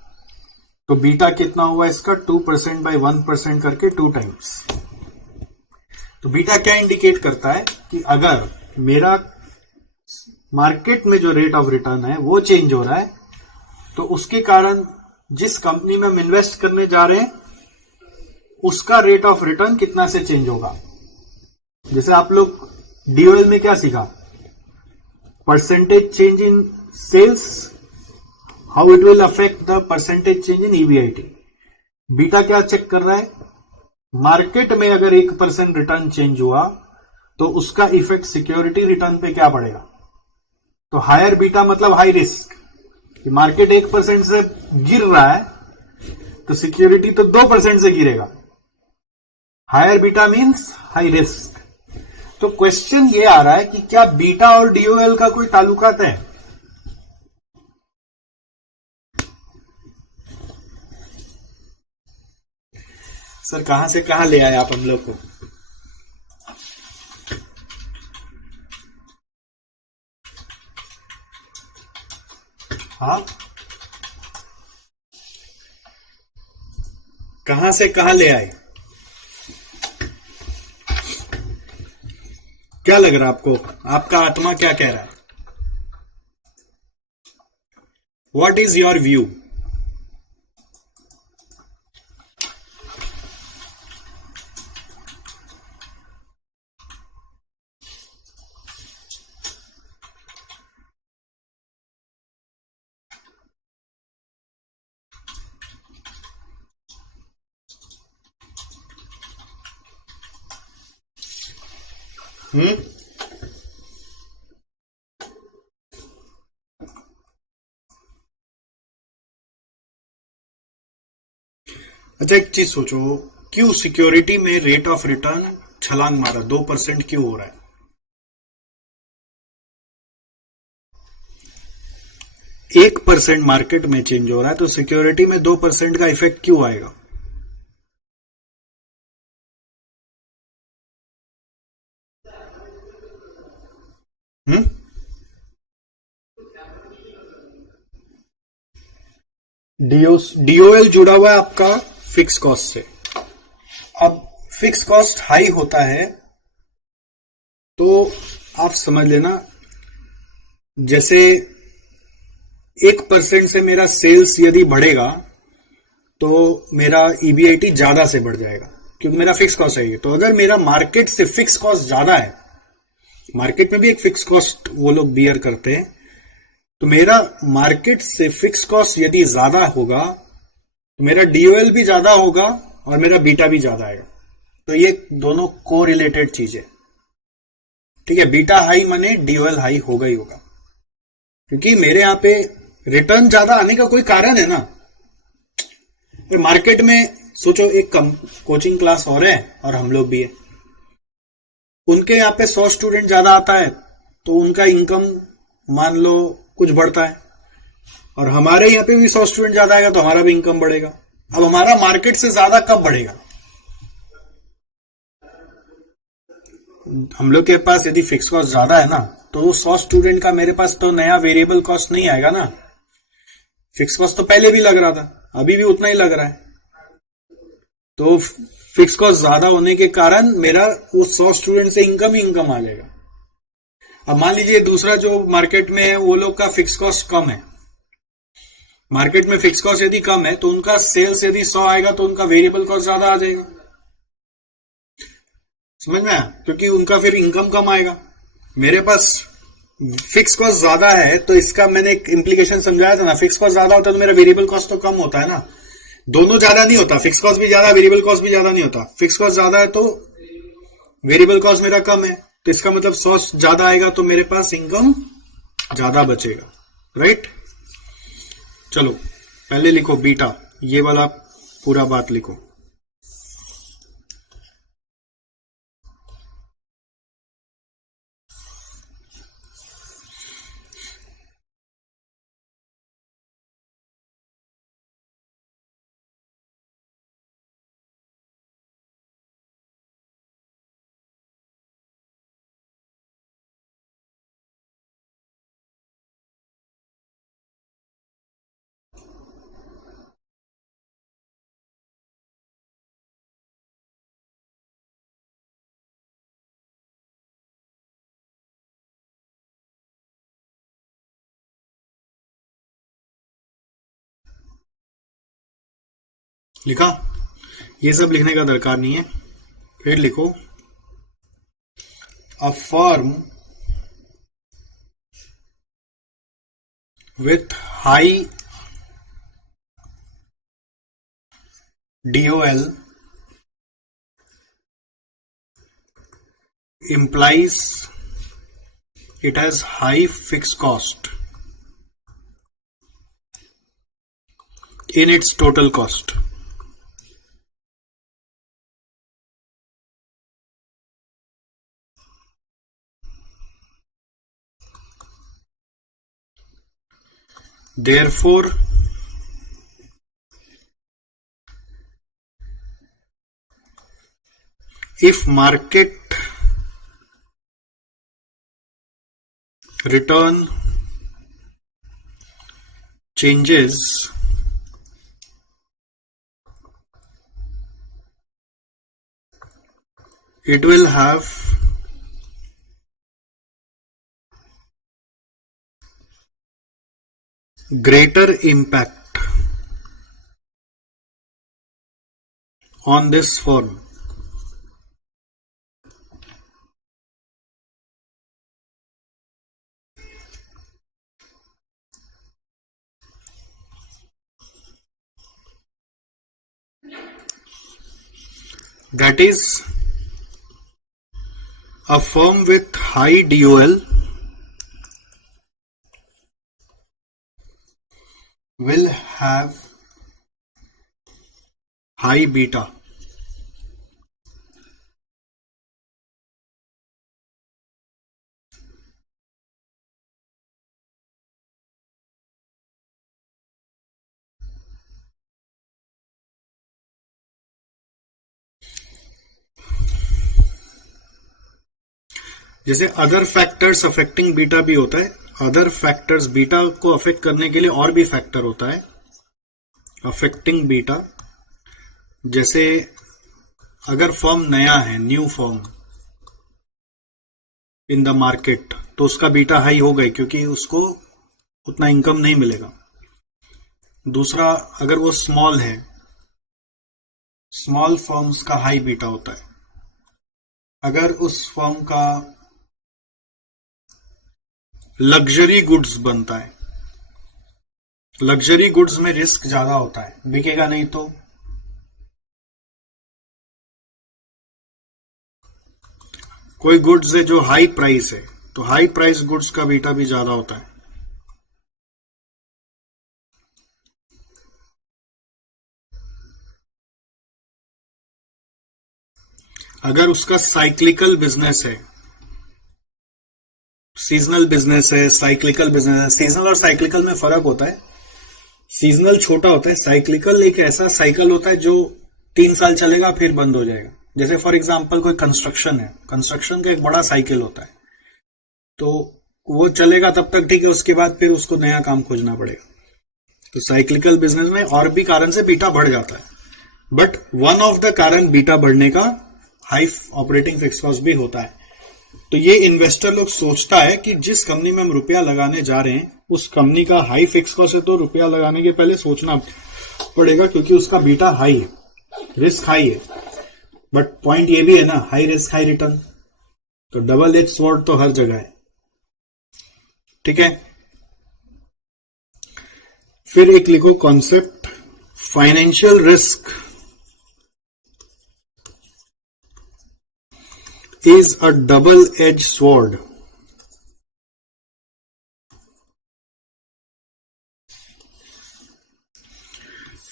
तो बीटा कितना हुआ इसका, 2% बाई 1% करके 2 टाइम्स। तो बीटा क्या इंडिकेट करता है कि अगर मेरा मार्केट में जो रेट ऑफ रिटर्न है वो चेंज हो रहा है, तो उसके कारण जिस कंपनी में हम इन्वेस्ट करने जा रहे हैं उसका रेट ऑफ रिटर्न कितना से चेंज होगा। जैसे आप लोग डीओएल में क्या सीखा, percentage change in sales, how it will affect the percentage change in EBIT. Beta क्या चेक कर रहा है, मार्केट में अगर 1% रिटर्न चेंज हुआ तो उसका इफेक्ट सिक्योरिटी रिटर्न पे क्या पड़ेगा। तो हायर बीटा मतलब हाई रिस्क, कि मार्केट 1% से गिर रहा है तो सिक्योरिटी तो 2% से गिरेगा। Higher beta means high risk. तो क्वेश्चन ये आ रहा है कि क्या बीटा और डीओएल का कोई ताल्लुकात है। सर कहां से कहां ले आए आप हम लोग को। हाँ, कहां से कहां ले आए, क्या लग रहा है आपको, आपका आत्मा क्या कह रहा है। What is your view? अच्छा, एक चीज सोचो, क्यों सिक्योरिटी में रेट ऑफ रिटर्न छलांग मारा, 2% क्यों हो रहा है? 1% मार्केट में चेंज हो रहा है, तो सिक्योरिटी में 2% का इफेक्ट क्यों आएगा? हम्म डीओएल जुड़ा हुआ है आपका फिक्स कॉस्ट से। अब फिक्स कॉस्ट हाई होता है तो आप समझ लेना, जैसे 1% से मेरा सेल्स यदि बढ़ेगा तो मेरा ईबीआईटी ज्यादा से बढ़ जाएगा, क्योंकि मेरा फिक्स कॉस्ट है। तो अगर मेरा मार्केट से फिक्स कॉस्ट ज्यादा है, मार्केट में भी एक फिक्स कॉस्ट वो लोग बियर करते हैं, तो मेरा मार्केट से फिक्स कॉस्ट यदि ज्यादा होगा तो मेरा डीओएल भी ज्यादा होगा और मेरा बीटा भी ज्यादा आएगा। तो ये दोनों को रिलेटेड चीज है। ठीक है, बीटा हाई माने डीओएल हाई होगा ही होगा, क्योंकि मेरे यहां पे रिटर्न ज्यादा आने का कोई कारण है ना। मार्केट में सोचो, एक कम कोचिंग क्लास और है और हम लोग भी है, उनके यहाँ पे 100 स्टूडेंट ज्यादा आता है तो उनका इनकम मान लो कुछ बढ़ता है, और हमारे यहाँ पे भी 100 स्टूडेंट ज्यादा आएगा तो हमारा भी इनकम बढ़ेगा। अब हमारा मार्केट से ज्यादा कब बढ़ेगा? हम लोग के पास यदि फिक्स कॉस्ट ज्यादा है ना, तो 100 स्टूडेंट का मेरे पास तो नया वेरिएबल कॉस्ट नहीं आएगा ना। फिक्स कॉस्ट तो पहले भी लग रहा था, अभी भी उतना ही लग रहा है, तो फिक्स कॉस्ट ज्यादा होने के कारण मेरा वो 100 स्टूडेंट से इनकम ही इनकम आ जाएगा। अब मान लीजिए दूसरा जो मार्केट में है वो लोग का फिक्स कॉस्ट कम है, मार्केट में फिक्स कॉस्ट यदि कम है तो उनका सेल्स यदि 100 आएगा तो उनका वेरिएबल कॉस्ट ज्यादा आ जाएगा। समझ में आया? क्योंकि उनका फिर इनकम कम आएगा। मेरे पास फिक्स कॉस्ट ज्यादा है तो इसका मैंने एक इंप्लीकेशन समझाया था ना, फिक्स कॉस्ट ज्यादा होता है तो मेरा वेरिएबल कॉस्ट तो कम होता है ना। दोनों ज्यादा नहीं होता, फिक्स कॉस्ट भी ज्यादा वेरिएबल कॉस्ट भी ज्यादा नहीं होता। फिक्स कॉस्ट ज्यादा है तो वेरिएबल कॉस्ट मेरा कम है, तो इसका मतलब कॉस्ट ज्यादा आएगा तो मेरे पास इनकम ज्यादा बचेगा। राइट, चलो पहले लिखो बीटा, ये वाला पूरा बात लिखो। लिखा? ये सब लिखने का दरकार नहीं है। फिर लिखो a firm with high DOL implies it has high fixed cost in its total cost. Therefore, if market return changes, it will have greater impact on this firm. That is, a firm with high DOL will have high beta. जैसे other factors affecting beta भी होता है, other factors beta को affect करने के लिए और भी फैक्टर होता है अफेक्टिंग बीटा। जैसे अगर फर्म नया है, new firm in the market, तो उसका बीटा हाई हो गई क्योंकि उसको उतना इनकम नहीं मिलेगा। दूसरा, अगर वो स्मॉल है, स्मॉल फर्म्स का हाई बीटा होता है। अगर उस फर्म का लग्जरी गुड्स बनता है, लग्जरी गुड्स में रिस्क ज्यादा होता है, बिकेगा नहीं तो। कोई गुड्स है जो हाई प्राइस है, तो हाई प्राइस गुड्स का बीटा भी ज्यादा होता है। अगर उसका साइक्लिकल बिजनेस है, सीजनल बिजनेस है, साइक्लिकल बिजनेस है। सीजनल और साइक्लिकल में फर्क होता है। सीजनल छोटा होता है, साइक्लिकल एक ऐसा साइकिल होता है जो 3 साल चलेगा फिर बंद हो जाएगा। जैसे फॉर एग्जांपल कोई कंस्ट्रक्शन है, कंस्ट्रक्शन का एक बड़ा साइकिल होता है, तो वो चलेगा तब तक ठीक है, उसके बाद फिर उसको नया काम खोजना पड़ेगा। तो साइक्लिकल बिजनेस में और भी कारण से बीटा बढ़ जाता है, बट वन ऑफ द कारण बीटा बढ़ने का हाई ऑपरेटिंग फिक्स कॉस्ट भी होता है। तो ये इन्वेस्टर लोग सोचता है कि जिस कंपनी में हम रुपया लगाने जा रहे हैं उस कंपनी का हाई फिक्स कॉस्ट है, तो रुपया लगाने के पहले सोचना पड़ेगा क्योंकि उसका बीटा हाई है, रिस्क हाई है। बट पॉइंट ये भी है ना, हाई रिस्क हाई रिटर्न, तो डबल एज स्वॉर्ड तो हर जगह है। ठीक है, फिर एक लिखो concept, financial risk is a double-edged sword.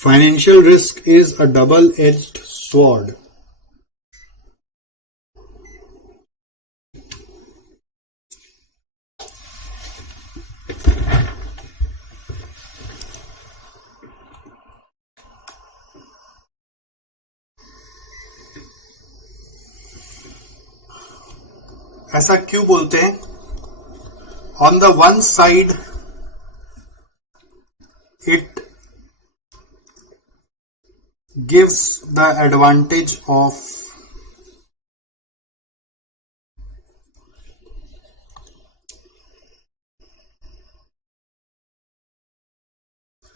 Financial risk is a double-edged sword. ऐसा क्यों बोलते हैं? On the one side it gives the advantage of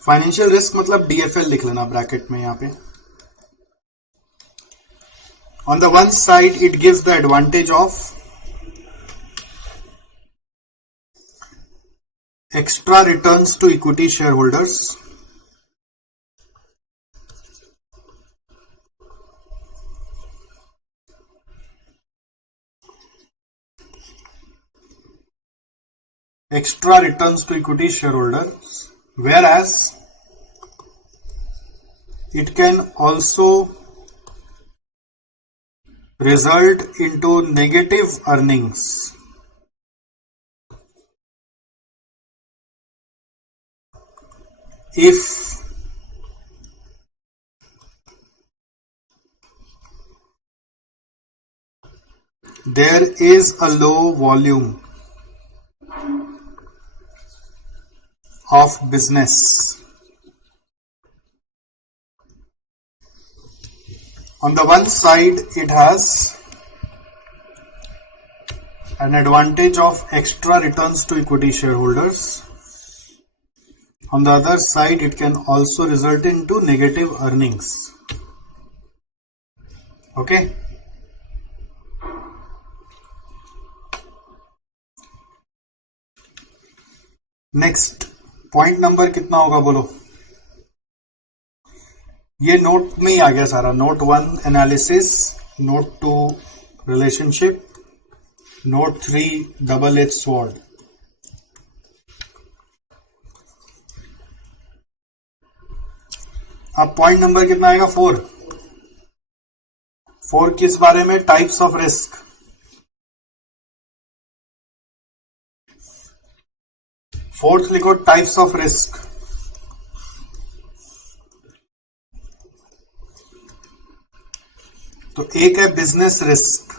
financial risk, मतलब डीएफएल लिख लेना ब्रैकेट में यहां पे। On the one side it gives the advantage of extra returns to equity shareholders, extra returns to equity shareholders, whereas it can also result into negative earnings if there is a low volume of business. On the one side, it has an advantage of extra returns to equity shareholders, On the other side, it can also result into negative earnings. Okay. Next point number कितना होगा बोलो? ये note में ही आ गया सारा. Note 1 analysis, note 2 relationship, note 3 double edge sword. अब point number कितना आएगा? 4. 4 किस बारे में? Types of risk. फोर्थ लिखो टाइप्स ऑफ रिस्क. तो एक है बिजनेस रिस्क,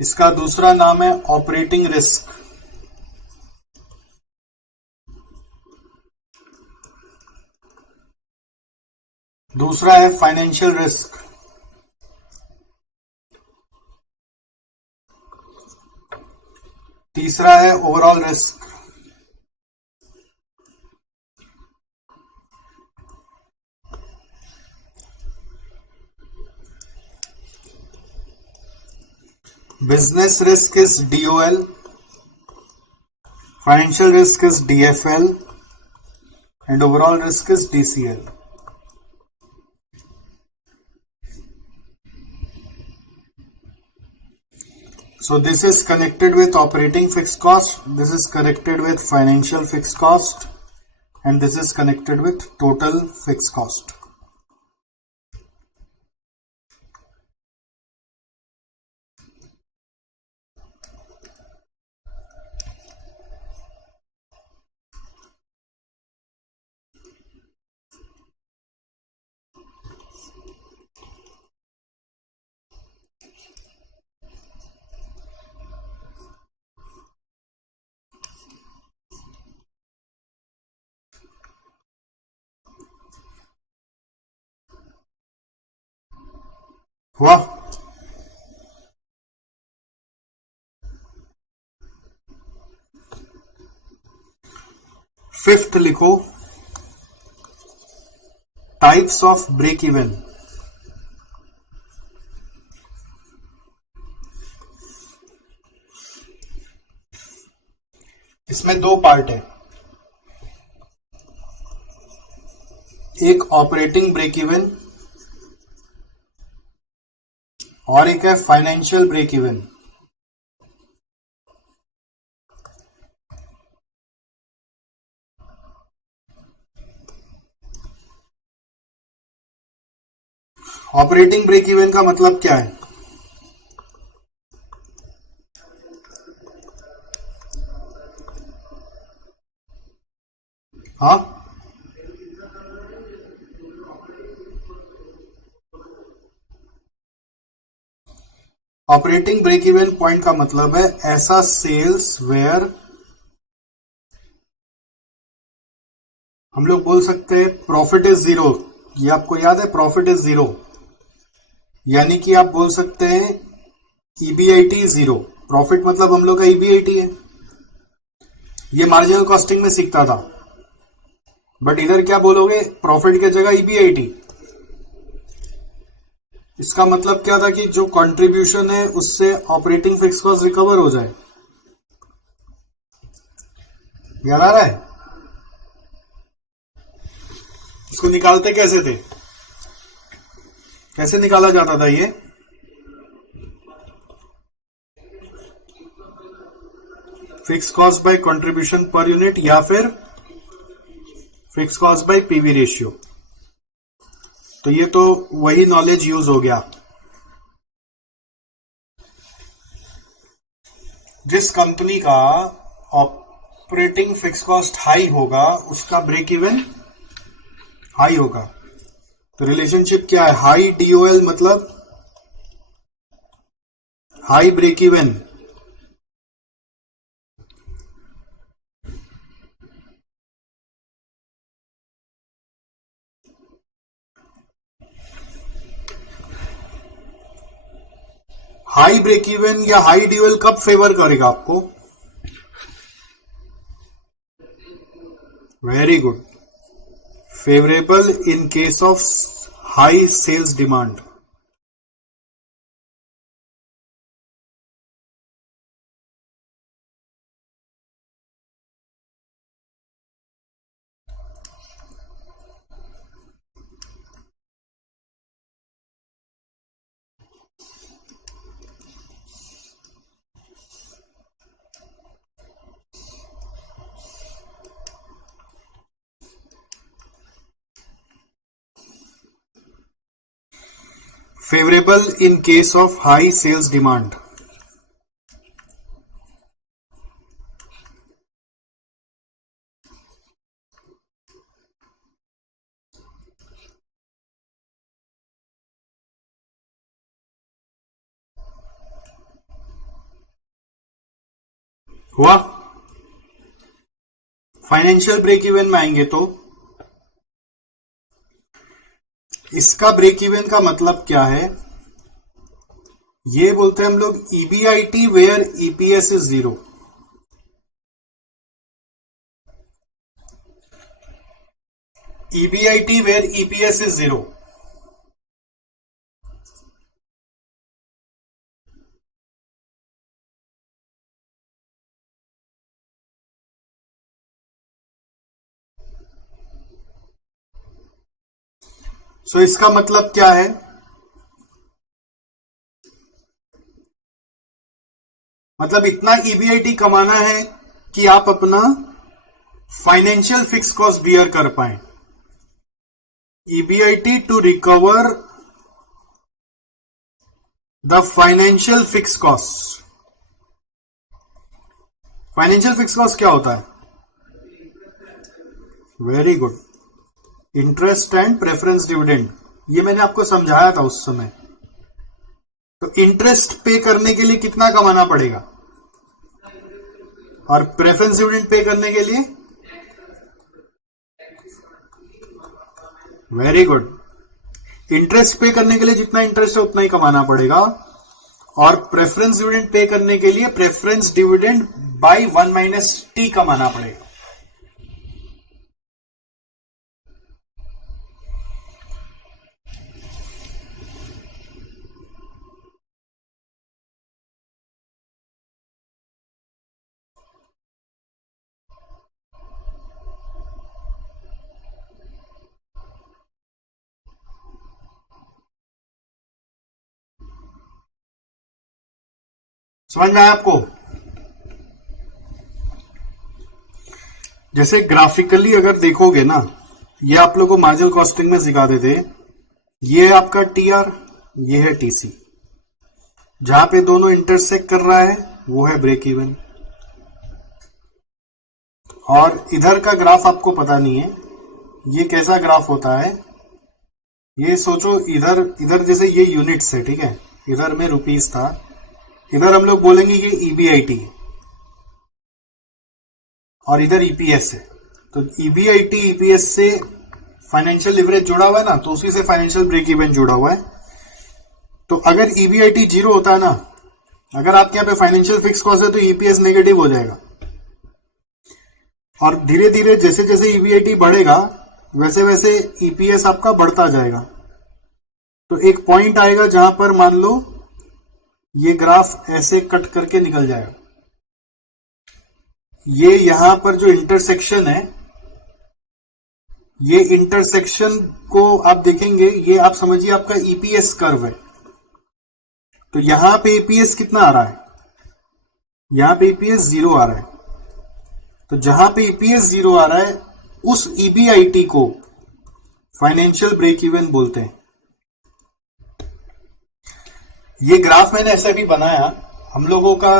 इसका दूसरा नाम है ऑपरेटिंग रिस्क, दूसरा है फाइनेंशियल रिस्क, तीसरा है overall risk, business risk is DOL, financial risk is DFL, and overall risk is DCL. So this is connected with operating fixed cost, this is connected with financial fixed cost, and this is connected with total fixed cost. हुआ? Fifth लिखो types of break even. इसमें दो part है, एक operating break even और एक है financial break even. Operating break even का मतलब क्या है? हाँ, ऑपरेटिंग ब्रेक इवन पॉइंट का मतलब है ऐसा सेल्स वेयर हम लोग बोल सकते हैं प्रॉफिट इज जीरो. ये आपको याद है, प्रॉफिट इज जीरो, यानी कि आप बोल सकते हैं ईबीआईटी जीरो. प्रॉफिट मतलब हम लोग का ईबीआईटी है. ये मार्जिनल कॉस्टिंग में सीखता था, बट इधर क्या बोलोगे? प्रॉफिट के जगह ईबीआईटी. इसका मतलब क्या था कि जो कंट्रीब्यूशन है उससे ऑपरेटिंग फिक्स कॉस्ट रिकवर हो जाए. याद आ रहा है? इसको निकालते कैसे थे? कैसे निकाला जाता था ये? Fix cost by contribution per unit या फिर fix cost by PV ratio. तो ये तो वही नॉलेज यूज हो गया. जिस कंपनी का ऑपरेटिंग फिक्स कॉस्ट हाई होगा उसका ब्रेक इवन हाई होगा. तो रिलेशनशिप क्या है? हाई डीओएल मतलब high break even, high break even या हाई डीओएल कब फेवर करेगा आपको? Very good. Favourable in case of high sales demand. Favorable in case of high sales demand. हुआ. फाइनेंशियल ब्रेक इवन में आएंगे तो इसका ब्रेक इवन का मतलब क्या है? ये बोलते हैं हम लोग EBIT where EPS is 0. EBIT where EPS is 0. So इसका मतलब क्या है? मतलब इतना ईबीआईटी कमाना है कि आप अपना फाइनेंशियल फिक्स कॉस्ट बियर कर पाए. EBIT to recover the financial fix cost. Financial fix cost क्या होता है? Very good. Interest and preference dividend. ये मैंने आपको समझाया था उस समय. तो इंटरेस्ट पे करने के लिए कितना कमाना पड़ेगा और प्रेफरेंस डिविडेंड पे करने के लिए? Very good. इंटरेस्ट पे करने के लिए जितना इंटरेस्ट है उतना ही कमाना पड़ेगा और प्रेफरेंस डिविडेंड पे करने के लिए प्रेफरेंस डिविडेंड बाय 1 - t कमाना पड़ेगा. समझ में आया आपको? जैसे ग्राफिकली अगर देखोगे ना, ये आप लोगों को मार्जिनल कॉस्टिंग में सिखाते थे. ये आपका टीआर, ये है टीसी. जहां पे दोनों इंटरसेक्ट कर रहा है वो है ब्रेक इवन. और इधर का ग्राफ आपको पता नहीं है ये कैसा ग्राफ होता है. ये सोचो इधर इधर जैसे ये यूनिट्स है, ठीक है, इधर में रुपीस था, इधर हम लोग बोलेंगे ये ईबीआईटी और इधर ईपीएस है. तो ईबीआईटी ईपीएस से फाइनेंशियल लिवरेज जुड़ा हुआ है ना, तो उसी से फाइनेंशियल ब्रेक इवन जुड़ा हुआ है. तो अगर ईबीआईटी 0 होता है ना, अगर आपके यहां पे फाइनेंशियल फिक्स कॉस्ट है तो ईपीएस नेगेटिव हो जाएगा. और धीरे धीरे जैसे जैसे ईबीआईटी बढ़ेगा वैसे वैसे ईपीएस आपका बढ़ता जाएगा. तो एक पॉइंट आएगा जहां पर मान लो ये ग्राफ ऐसे कट करके निकल जाएगा. ये यहां पर जो इंटरसेक्शन है, ये इंटरसेक्शन को आप देखेंगे, ये आप समझिए आपका ईपीएस कर्व है. तो यहां पे ईपीएस कितना आ रहा है? यहां पे ईपीएस 0 आ रहा है. तो जहां पे ईपीएस 0 आ रहा है उस ईबीआईटी को फाइनेंशियल ब्रेक इवन बोलते हैं. ये ग्राफ मैंने ऐसा भी बनाया. हम लोगों का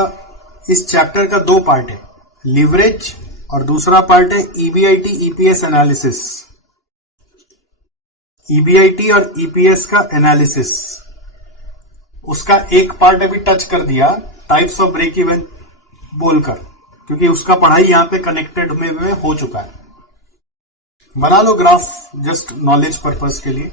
इस चैप्टर का 2 पार्ट है, लिवरेज और दूसरा पार्ट है ईबीआईटी ईपीएस एनालिसिस. ईबीआईटी और ईपीएस का एनालिसिस, उसका एक पार्ट अभी टच कर दिया टाइप्स ऑफ ब्रेक इवन बोलकर, क्योंकि उसका पढ़ाई यहां पे कनेक्टेड में हो चुका है. बना लो ग्राफ जस्ट नॉलेज पर्पस के लिए.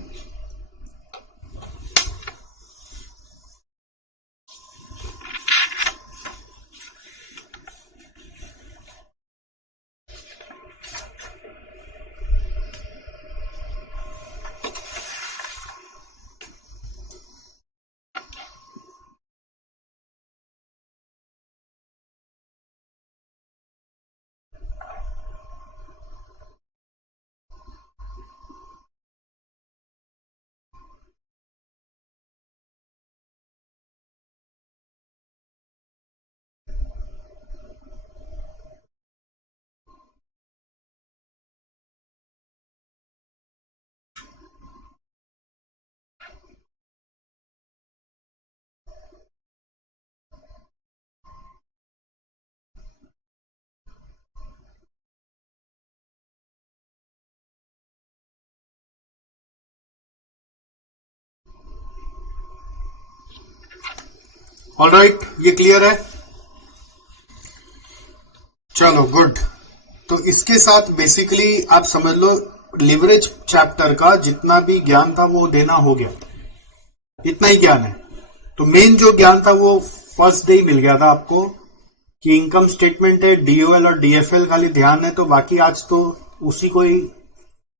ऑलराइट, ये क्लियर है? चलो गुड। तो इसके साथ बेसिकली आप समझ लो लिवरेज चैप्टर का जितना भी ज्ञान था वो देना हो गया, इतना ही ज्ञान है। तो मेन जो ज्ञान था वो फर्स्ट डे ही मिल गया था आपको कि इनकम स्टेटमेंट है, डीओएल और डीएफएल खाली ध्यान है। तो बाकी आज तो उसी को ही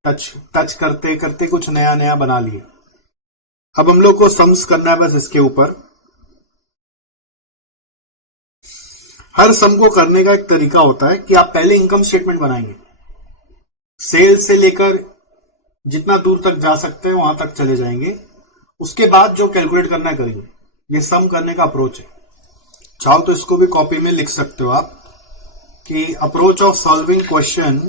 टच करते करते कुछ नया नया बना लिए। अब हम लोग को सम्स करना है बस इसके ऊपर। हर सम को करने का एक तरीका होता है कि आप पहले इनकम स्टेटमेंट बनाएंगे, सेल्स से लेकर जितना दूर तक जा सकते हैं वहां तक चले जाएंगे, उसके बाद जो कैलकुलेट करना है करेंगे। ये सम करने का अप्रोच है। चाहो तो इसको भी कॉपी में लिख सकते हो आप कि approach of solving question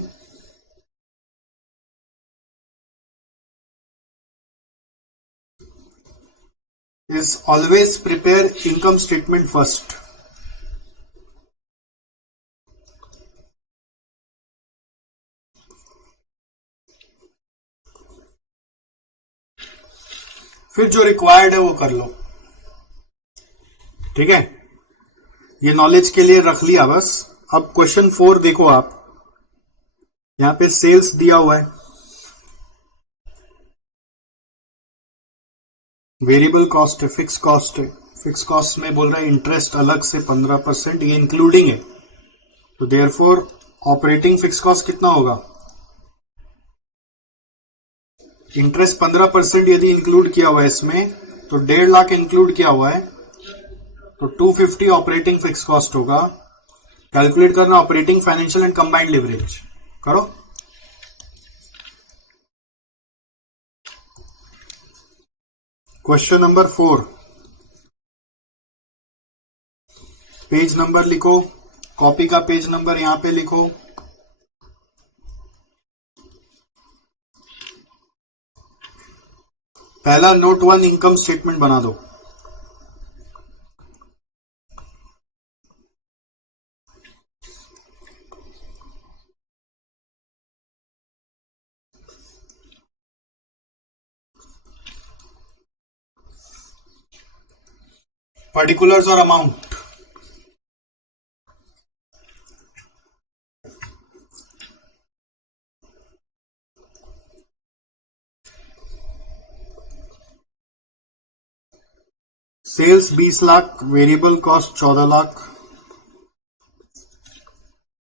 is always prepare income statement first. फिर जो रिक्वायर्ड है वो कर लो, ठीक है? ये नॉलेज के लिए रख लिया बस। अब क्वेश्चन 4 देखो आप, यहां पे सेल्स दिया हुआ है, वेरिएबल कॉस्ट है, फिक्स कॉस्ट है। फिक्स कॉस्ट में बोल रहा है इंटरेस्ट अलग से 15%, ये इंक्लूडिंग है। तो देयरफॉर ऑपरेटिंग फिक्स कॉस्ट कितना होगा? इंटरेस्ट 15% यदि इंक्लूड किया हुआ है इसमें, तो 1.5 लाख इंक्लूड किया हुआ है, तो 250 ऑपरेटिंग फिक्स कॉस्ट होगा। कैलकुलेट करना operating, financial and combined leverage करो। क्वेश्चन नंबर 4, पेज नंबर लिखो, कॉपी का पेज नंबर यहां पे लिखो। पहला नोट 1 इनकम स्टेटमेंट बना दो। पर्टिकुलर्स और amount, sales 20 lakh, variable cost 14 lakh,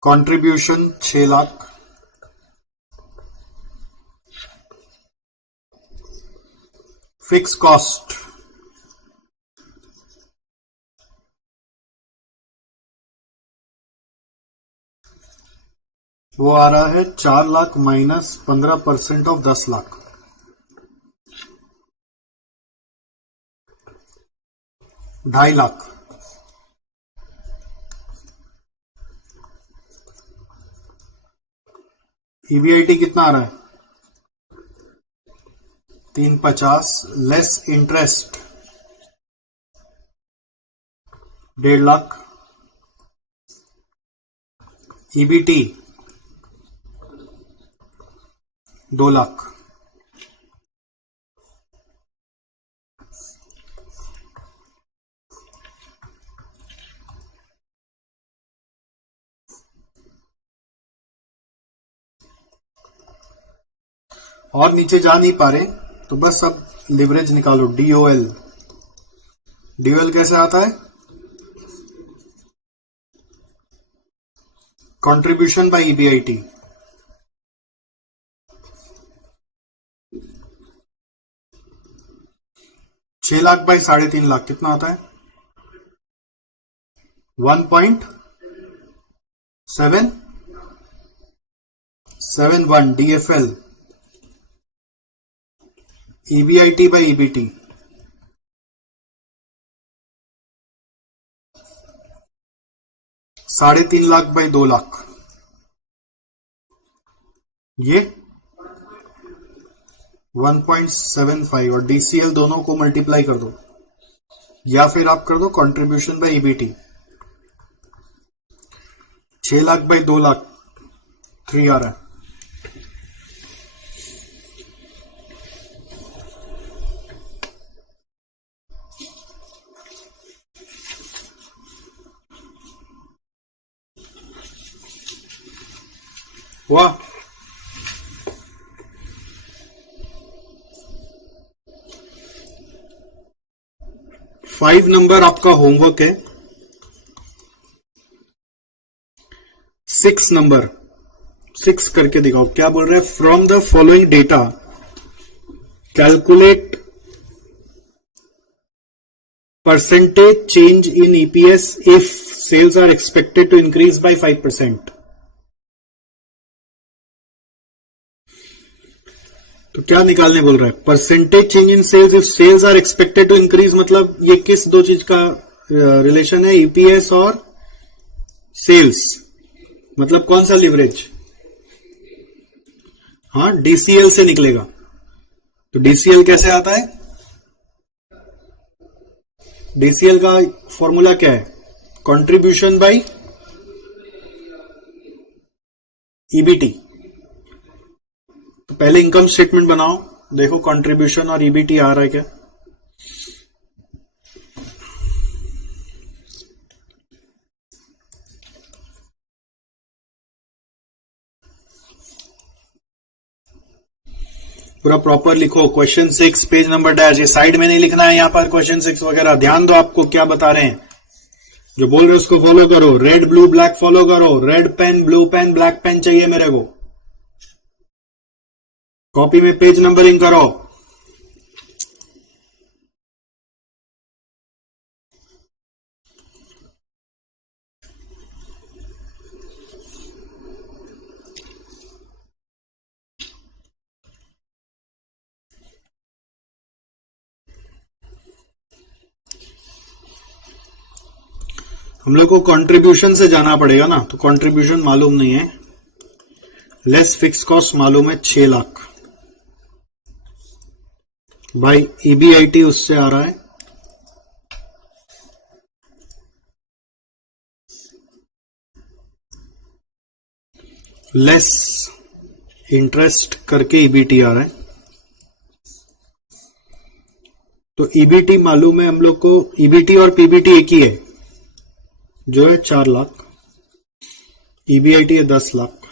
contribution 6 lakh, fix cost वो आ रहा है 4 lakh minus 15% of 10 lakh, 2.5 lakh. EBIT कितना आ रहा है? 350 less interest 1.5 lakh. EBT 2 lakh. और नीचे जा नहीं पा रहे तो बस अब लिवरेज निकालो। डीओएल, डीओएल कैसे आता है? Contribution by EBIT. छह लाख बाई 3.5 लाख कितना आता है? 1.771 DFL. EBIT by EBT 3.5 lakh by 2 lakh, ये 1.75 और डीसीएल दोनों को मल्टीप्लाई कर दो, या फिर आप कर दो contribution by EBT. 6 lakh by 2 lakh 3 आ रहा है। हुआ? 5 नंबर आपका होमवर्क है। 6 नंबर 6 करके दिखाओ, क्या बोल रहे हैं? From the following data calculate percentage change in EPS if sales are expected to increase by 5%। तो क्या निकालने बोल रहा है? Percentage change in sales if sales are expected to increase, मतलब ये किस दो चीज का रिलेशन है? ईपीएस और सेल्स। मतलब कौन सा लिवरेज? हाँ, डीसीएल से निकलेगा। तो डीसीएल कैसे आता है? डीसीएल का फॉर्मूला क्या है? Contribution by EBT. तो पहले इनकम स्टेटमेंट बनाओ, देखो कंट्रीब्यूशन और ईबीटी आ रहा है क्या। पूरा प्रॉपर लिखो। क्वेश्चन 6 पेज नंबर डैश, ये साइड में नहीं लिखना है यहां पर क्वेश्चन 6 वगैरह। ध्यान दो आपको क्या बता रहे हैं, जो बोल रहे हो उसको फॉलो करो। रेड ब्लू ब्लैक फॉलो करो। Red pen blue pen black pen चाहिए मेरे को। कॉपी में पेज नंबरिंग करो। हम लोग को कंट्रीब्यूशन से जाना पड़ेगा ना, तो कंट्रीब्यूशन मालूम नहीं है। लेस फिक्स कॉस्ट मालूम है 6 लाख बाई ईबीआईटी, उससे आ रहा है लेस इंटरेस्ट करके ईबीटी आ रहा है। तो ईबीटी मालूम है हम लोग को। ईबीटी और पीबीटी एक ही है, जो है 4 लाख। ईबीआईटी है 10 लाख।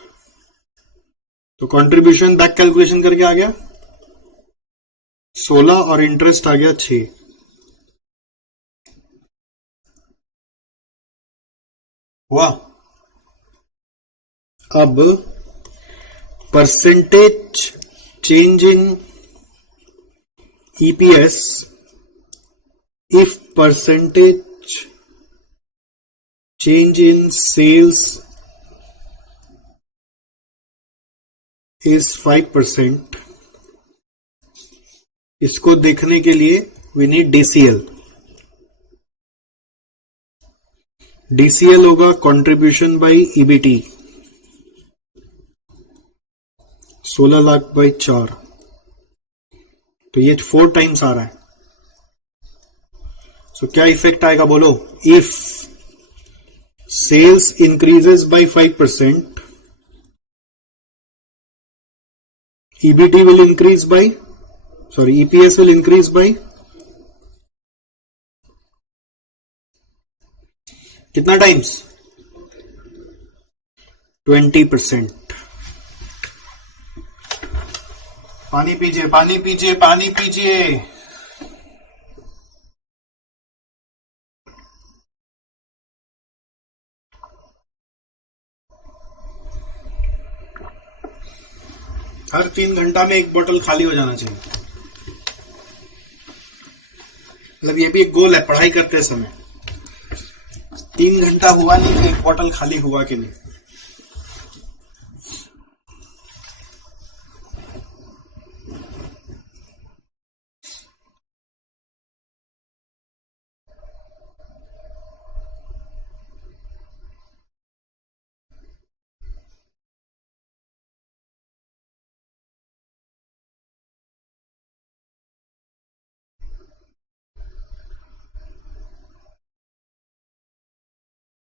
तो कंट्रीब्यूशन बैक कैलकुलेशन करके आ गया 16 और इंटरेस्ट आ गया 6। हुआ? अब percentage change in EPS if percentage change in sales is 5%। इसको देखने के लिए वी नीड डीसीएल। डीसीएल होगा contribution by EBT, 16 lakh by 4। तो ये 4 टाइम्स आ रहा है। सो क्या इफेक्ट आएगा बोलो? If sales increases by 5%, EBT will increase by, sorry EPS will increase by कितना टाइम्स? 20%। पानी पीजिए, पानी पीजिए, पानी पीजिए। हर 3 घंटा में एक बोतल खाली हो जाना चाहिए। मतलब ये भी एक गोल है पढ़ाई करते समय। 3 घंटा हुआ नहीं कि एक बोतल खाली हुआ कि नहीं।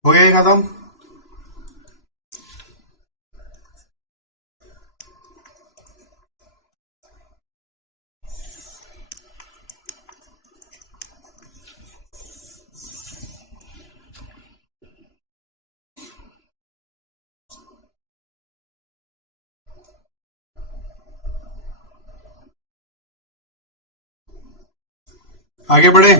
हो गया ये खत्म। आगे बढ़े।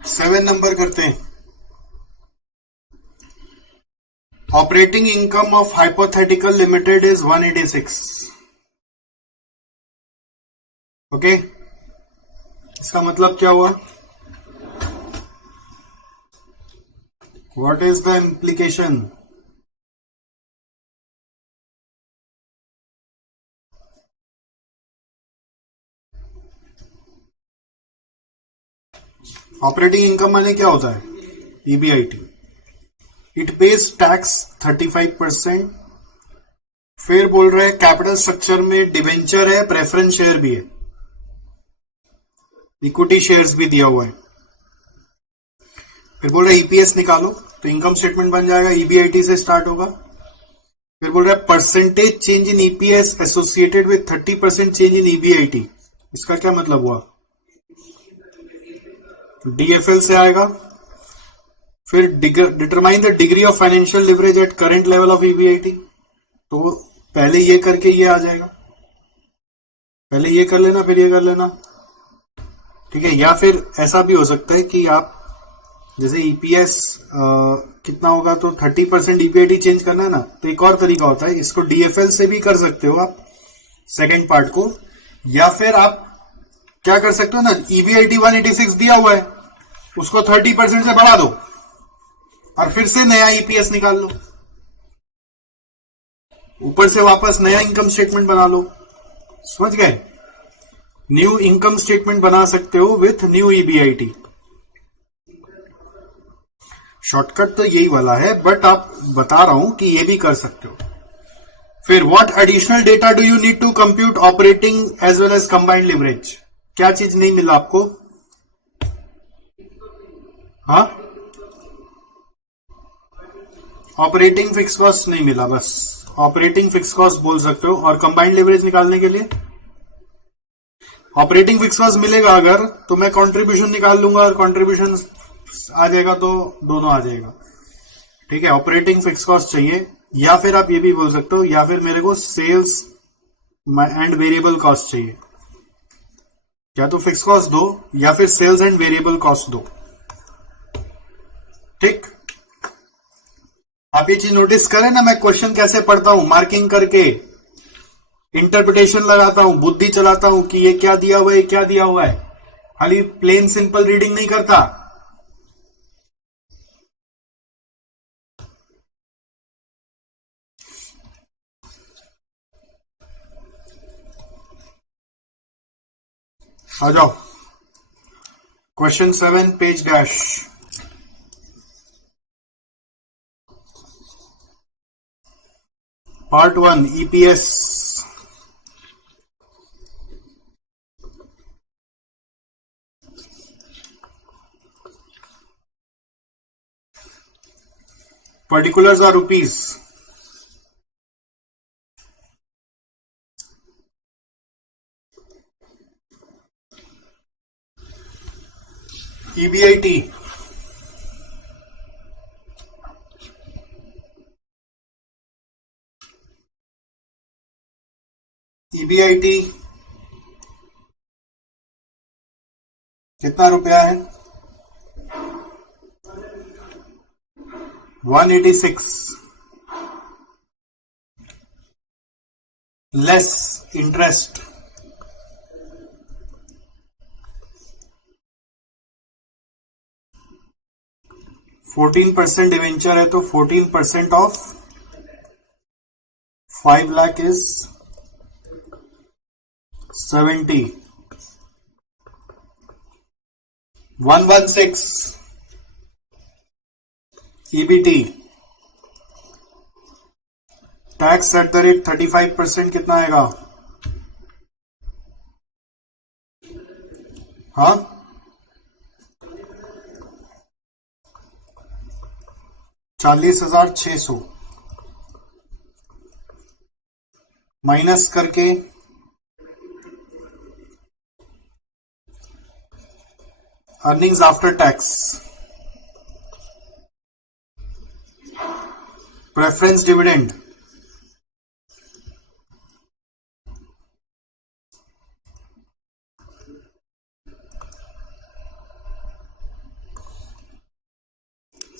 सेवन नंबर करते हैं। Operating income of hypothetical limited is 186। Okay, इसका मतलब क्या हुआ? What is the implication? Operating income माने क्या होता है? ईबीआईटी। It pays tax 35%। फिर बोल रहे हैं कैपिटल स्ट्रक्चर में डिवेंचर है, प्रेफरेंस शेयर भी है, इक्विटी शेयर्स भी दिया हुआ है। फिर बोल रहा है ईपीएस निकालो, तो इनकम स्टेटमेंट बन जाएगा, ईबीआईटी से स्टार्ट होगा। फिर बोल रहा है percentage change in EPS associated with 30% change in EBIT. इसका क्या मतलब हुआ? डीएफएल से आएगा। फिर determine the degree of financial leverage at current level of EBIT. तो पहले ये करके ये आ जाएगा, पहले ये कर लेना फिर ये कर लेना, ठीक है। या फिर ऐसा भी हो सकता है कि आप जैसे ईपीएस कितना होगा तो 30% ईबीआईटी चेंज करना है ना, तो एक और तरीका होता है, इसको डीएफएल से भी कर सकते हो आप सेकेंड पार्ट को। या फिर आप क्या कर सकते हो ना, ईबीआईटी 186 दिया हुआ है, उसको 30% से बढ़ा दो और फिर से नया ईपीएस निकाल लो, ऊपर से वापस नया इनकम स्टेटमेंट बना लो। समझ गए? न्यू इनकम स्टेटमेंट बना सकते हो विथ न्यू ईबीआईटी। शॉर्टकट तो यही वाला है, बट आप बता रहा हूं कि ये भी कर सकते हो। फिर what additional data do you need to compute operating as well as combined leverage? क्या चीज नहीं मिला आपको? हाँ, ऑपरेटिंग फिक्स कॉस्ट नहीं मिला, बस ऑपरेटिंग फिक्स कॉस्ट बोल सकते हो। और कंबाइंड लिवरेज निकालने के लिए ऑपरेटिंग फिक्स कॉस्ट मिलेगा अगर, तो मैं कंट्रीब्यूशन निकाल लूंगा और कंट्रीब्यूशन आ जाएगा तो दोनों आ जाएगा, ठीक है। ऑपरेटिंग फिक्स कॉस्ट चाहिए, या फिर आप ये भी बोल सकते हो, या फिर मेरे को सेल्स एंड वेरिएबल कॉस्ट चाहिए। या तो फिक्स कॉस्ट दो या फिर सेल्स एंड वेरिएबल कॉस्ट दो, ठीक। आप ये चीज नोटिस करें ना, मैं क्वेश्चन कैसे पढ़ता हूं, मार्किंग करके इंटरप्रिटेशन लगाता हूं, बुद्धि चलाता हूं कि ये क्या दिया हुआ है, क्या दिया हुआ है, खाली प्लेन सिंपल रीडिंग नहीं करता। आ जाओ, question 7 page dash. Part 1 EPS. Particulars are rupees. EBIT EBIT कितना रुपया है? 186 less interest. Fourteen percent debenture है तो 14% of 5 lakh is 70। 116 EBT tax at the rate 35% कितना आएगा? हाँ, 40,600 माइनस करके earnings after tax, preference dividend,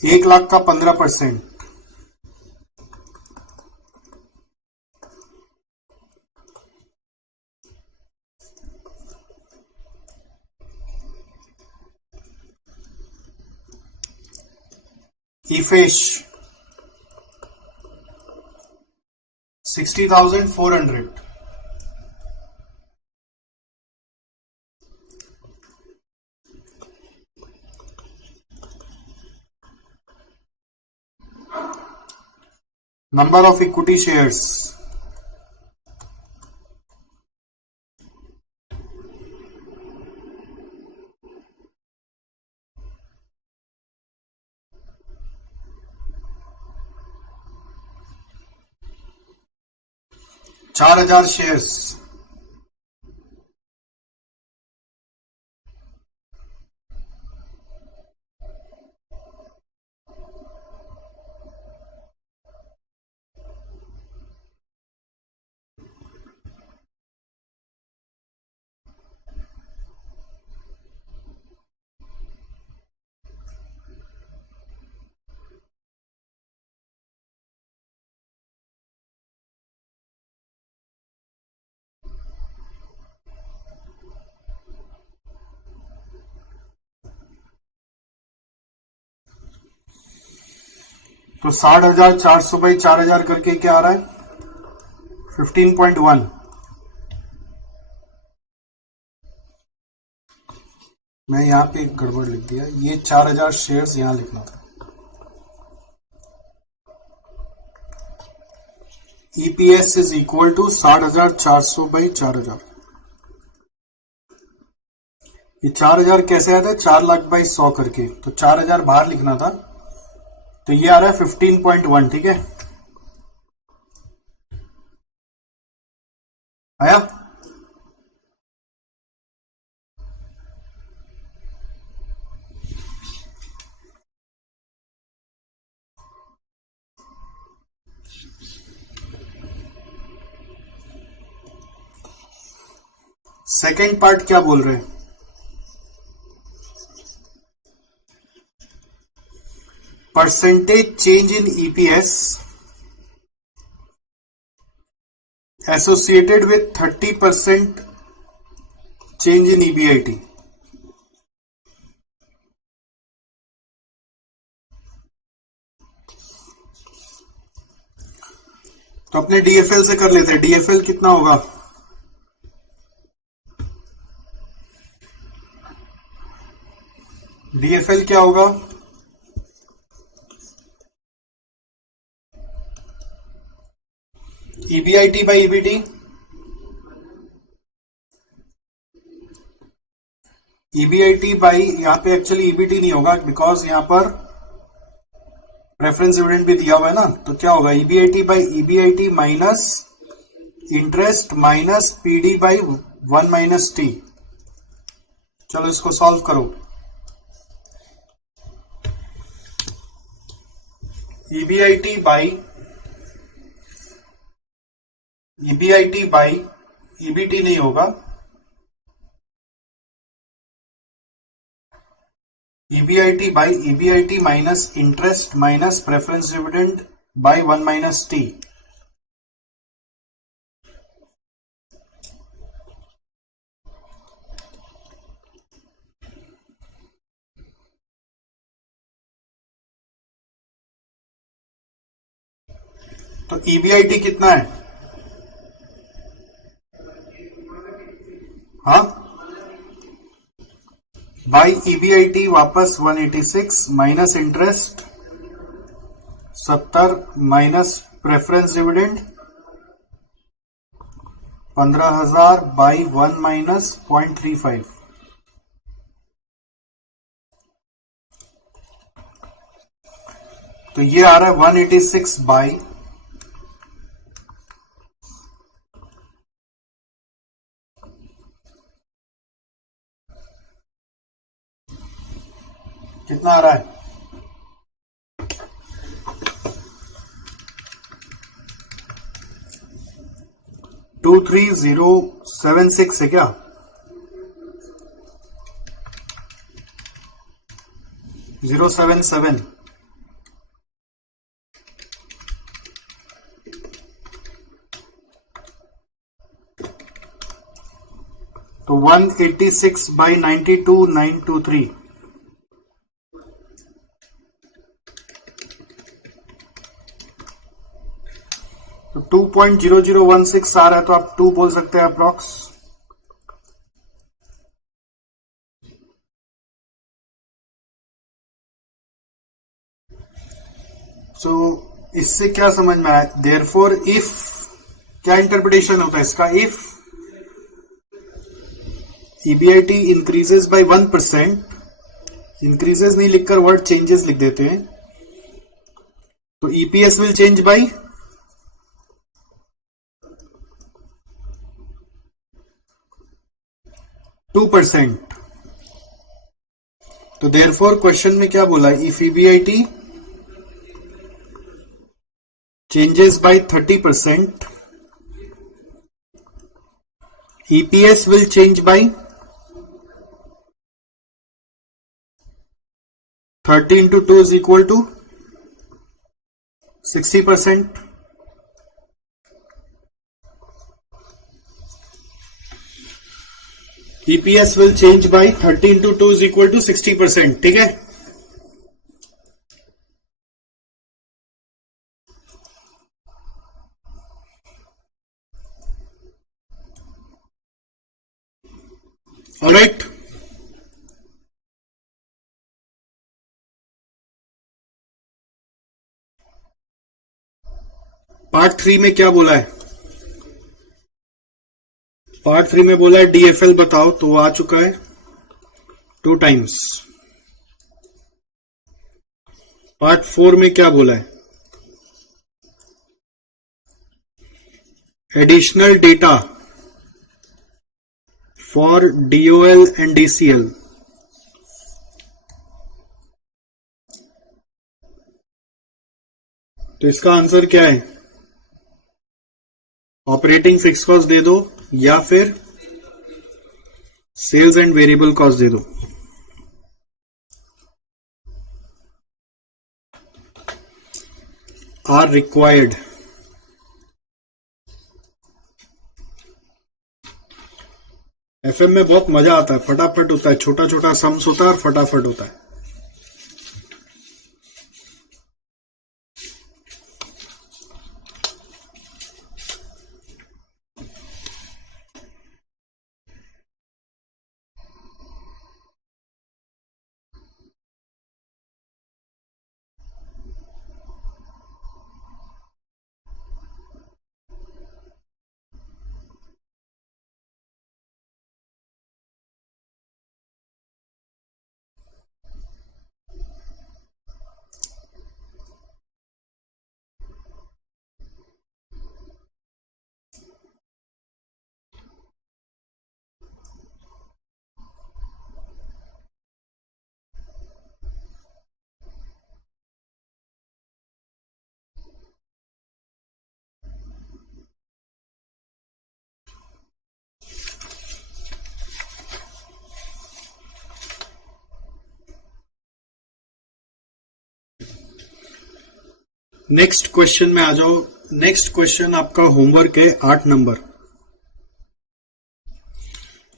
एक लाख का 15%, ईफेश 60,400, नंबर ऑफ इक्विटी शेयर्स, चार हजार शेयर्स, तो 60,400 बाई 4,000 करके क्या आ रहा है 15.1। मैं यहां पे एक गड़बड़ लिख दिया, ये 4,000 शेयर्स यहां लिखना था। EPS is equal to 60,400 by 4,000। ये 4,000 कैसे आता है, 4 लाख बाई 100 करके, तो 4,000 बाहर लिखना था, तो ये आ रहा है 15.1। ठीक है, आया। सेकेंड पार्ट क्या बोल रहे हैं, percentage change in EPS associated with 30% change in EBIT. तो अपने डीएफएल से कर लेते हैं। डीएफएल कितना होगा, डीएफएल क्या होगा, EBIT by EBT, EBIT by, यहां पे एक्चुअली ईबीटी नहीं होगा बिकॉज यहां पर रेफरेंस डिविडेंड भी दिया हुआ है ना, तो क्या होगा EBIT by EBIT minus interest minus PD by 1 minus T. चलो इसको सॉल्व करो। EBIT by EBIT by EBT नहीं होगा, EBIT by EBIT minus interest minus preference dividend by 1 minus T. तो ईबीआईटी कितना है, हाँ बाई ईबीआईटी वापस 186 minus interest 70 minus preference dividend 15,000 by 1 minus 0.35। तो ये आ रहा है 186 बाई 0.35 कितना आ रहा है? 23076 है क्या? 077। तो 186/92,923। तो 2.0016 आ रहा है, तो आप 2 बोल सकते हैं अप्रॉक्स। सो इससे क्या समझ में आया? देयरफॉर इफ, क्या इंटरप्रिटेशन होता है इसका? If EBIT increases by 1%, increases नहीं लिखकर वर्ड चेंजेस लिख देते हैं, तो ईपीएस विल चेंज बाय 2%। तो देयरफॉर क्वेश्चन में क्या बोला? If EBIT changes by 30%, EPS will change by 30 into 2 is equal to 60%. EPS will change by 30 into 2 is equal to 60%। ठीक है, ऑलराइट। पार्ट 3 में क्या बोला है? पार्ट 3 में बोला है डीएफएल बताओ, तो वो आ चुका है 2 टाइम्स। पार्ट 4 में क्या बोला है? Additional data for DOL and DCL. तो इसका आंसर क्या है? ऑपरेटिंग फिक्स कॉस्ट दे दो या फिर सेल्स एंड वेरिएबल कॉस्ट दे दो। Are required. एफएम में बहुत मजा आता है, फटाफट होता है, छोटा छोटा सम्स होता है और फटाफट होता है। नेक्स्ट क्वेश्चन में आ जाओ। नेक्स्ट क्वेश्चन आपका होमवर्क है 8 नंबर।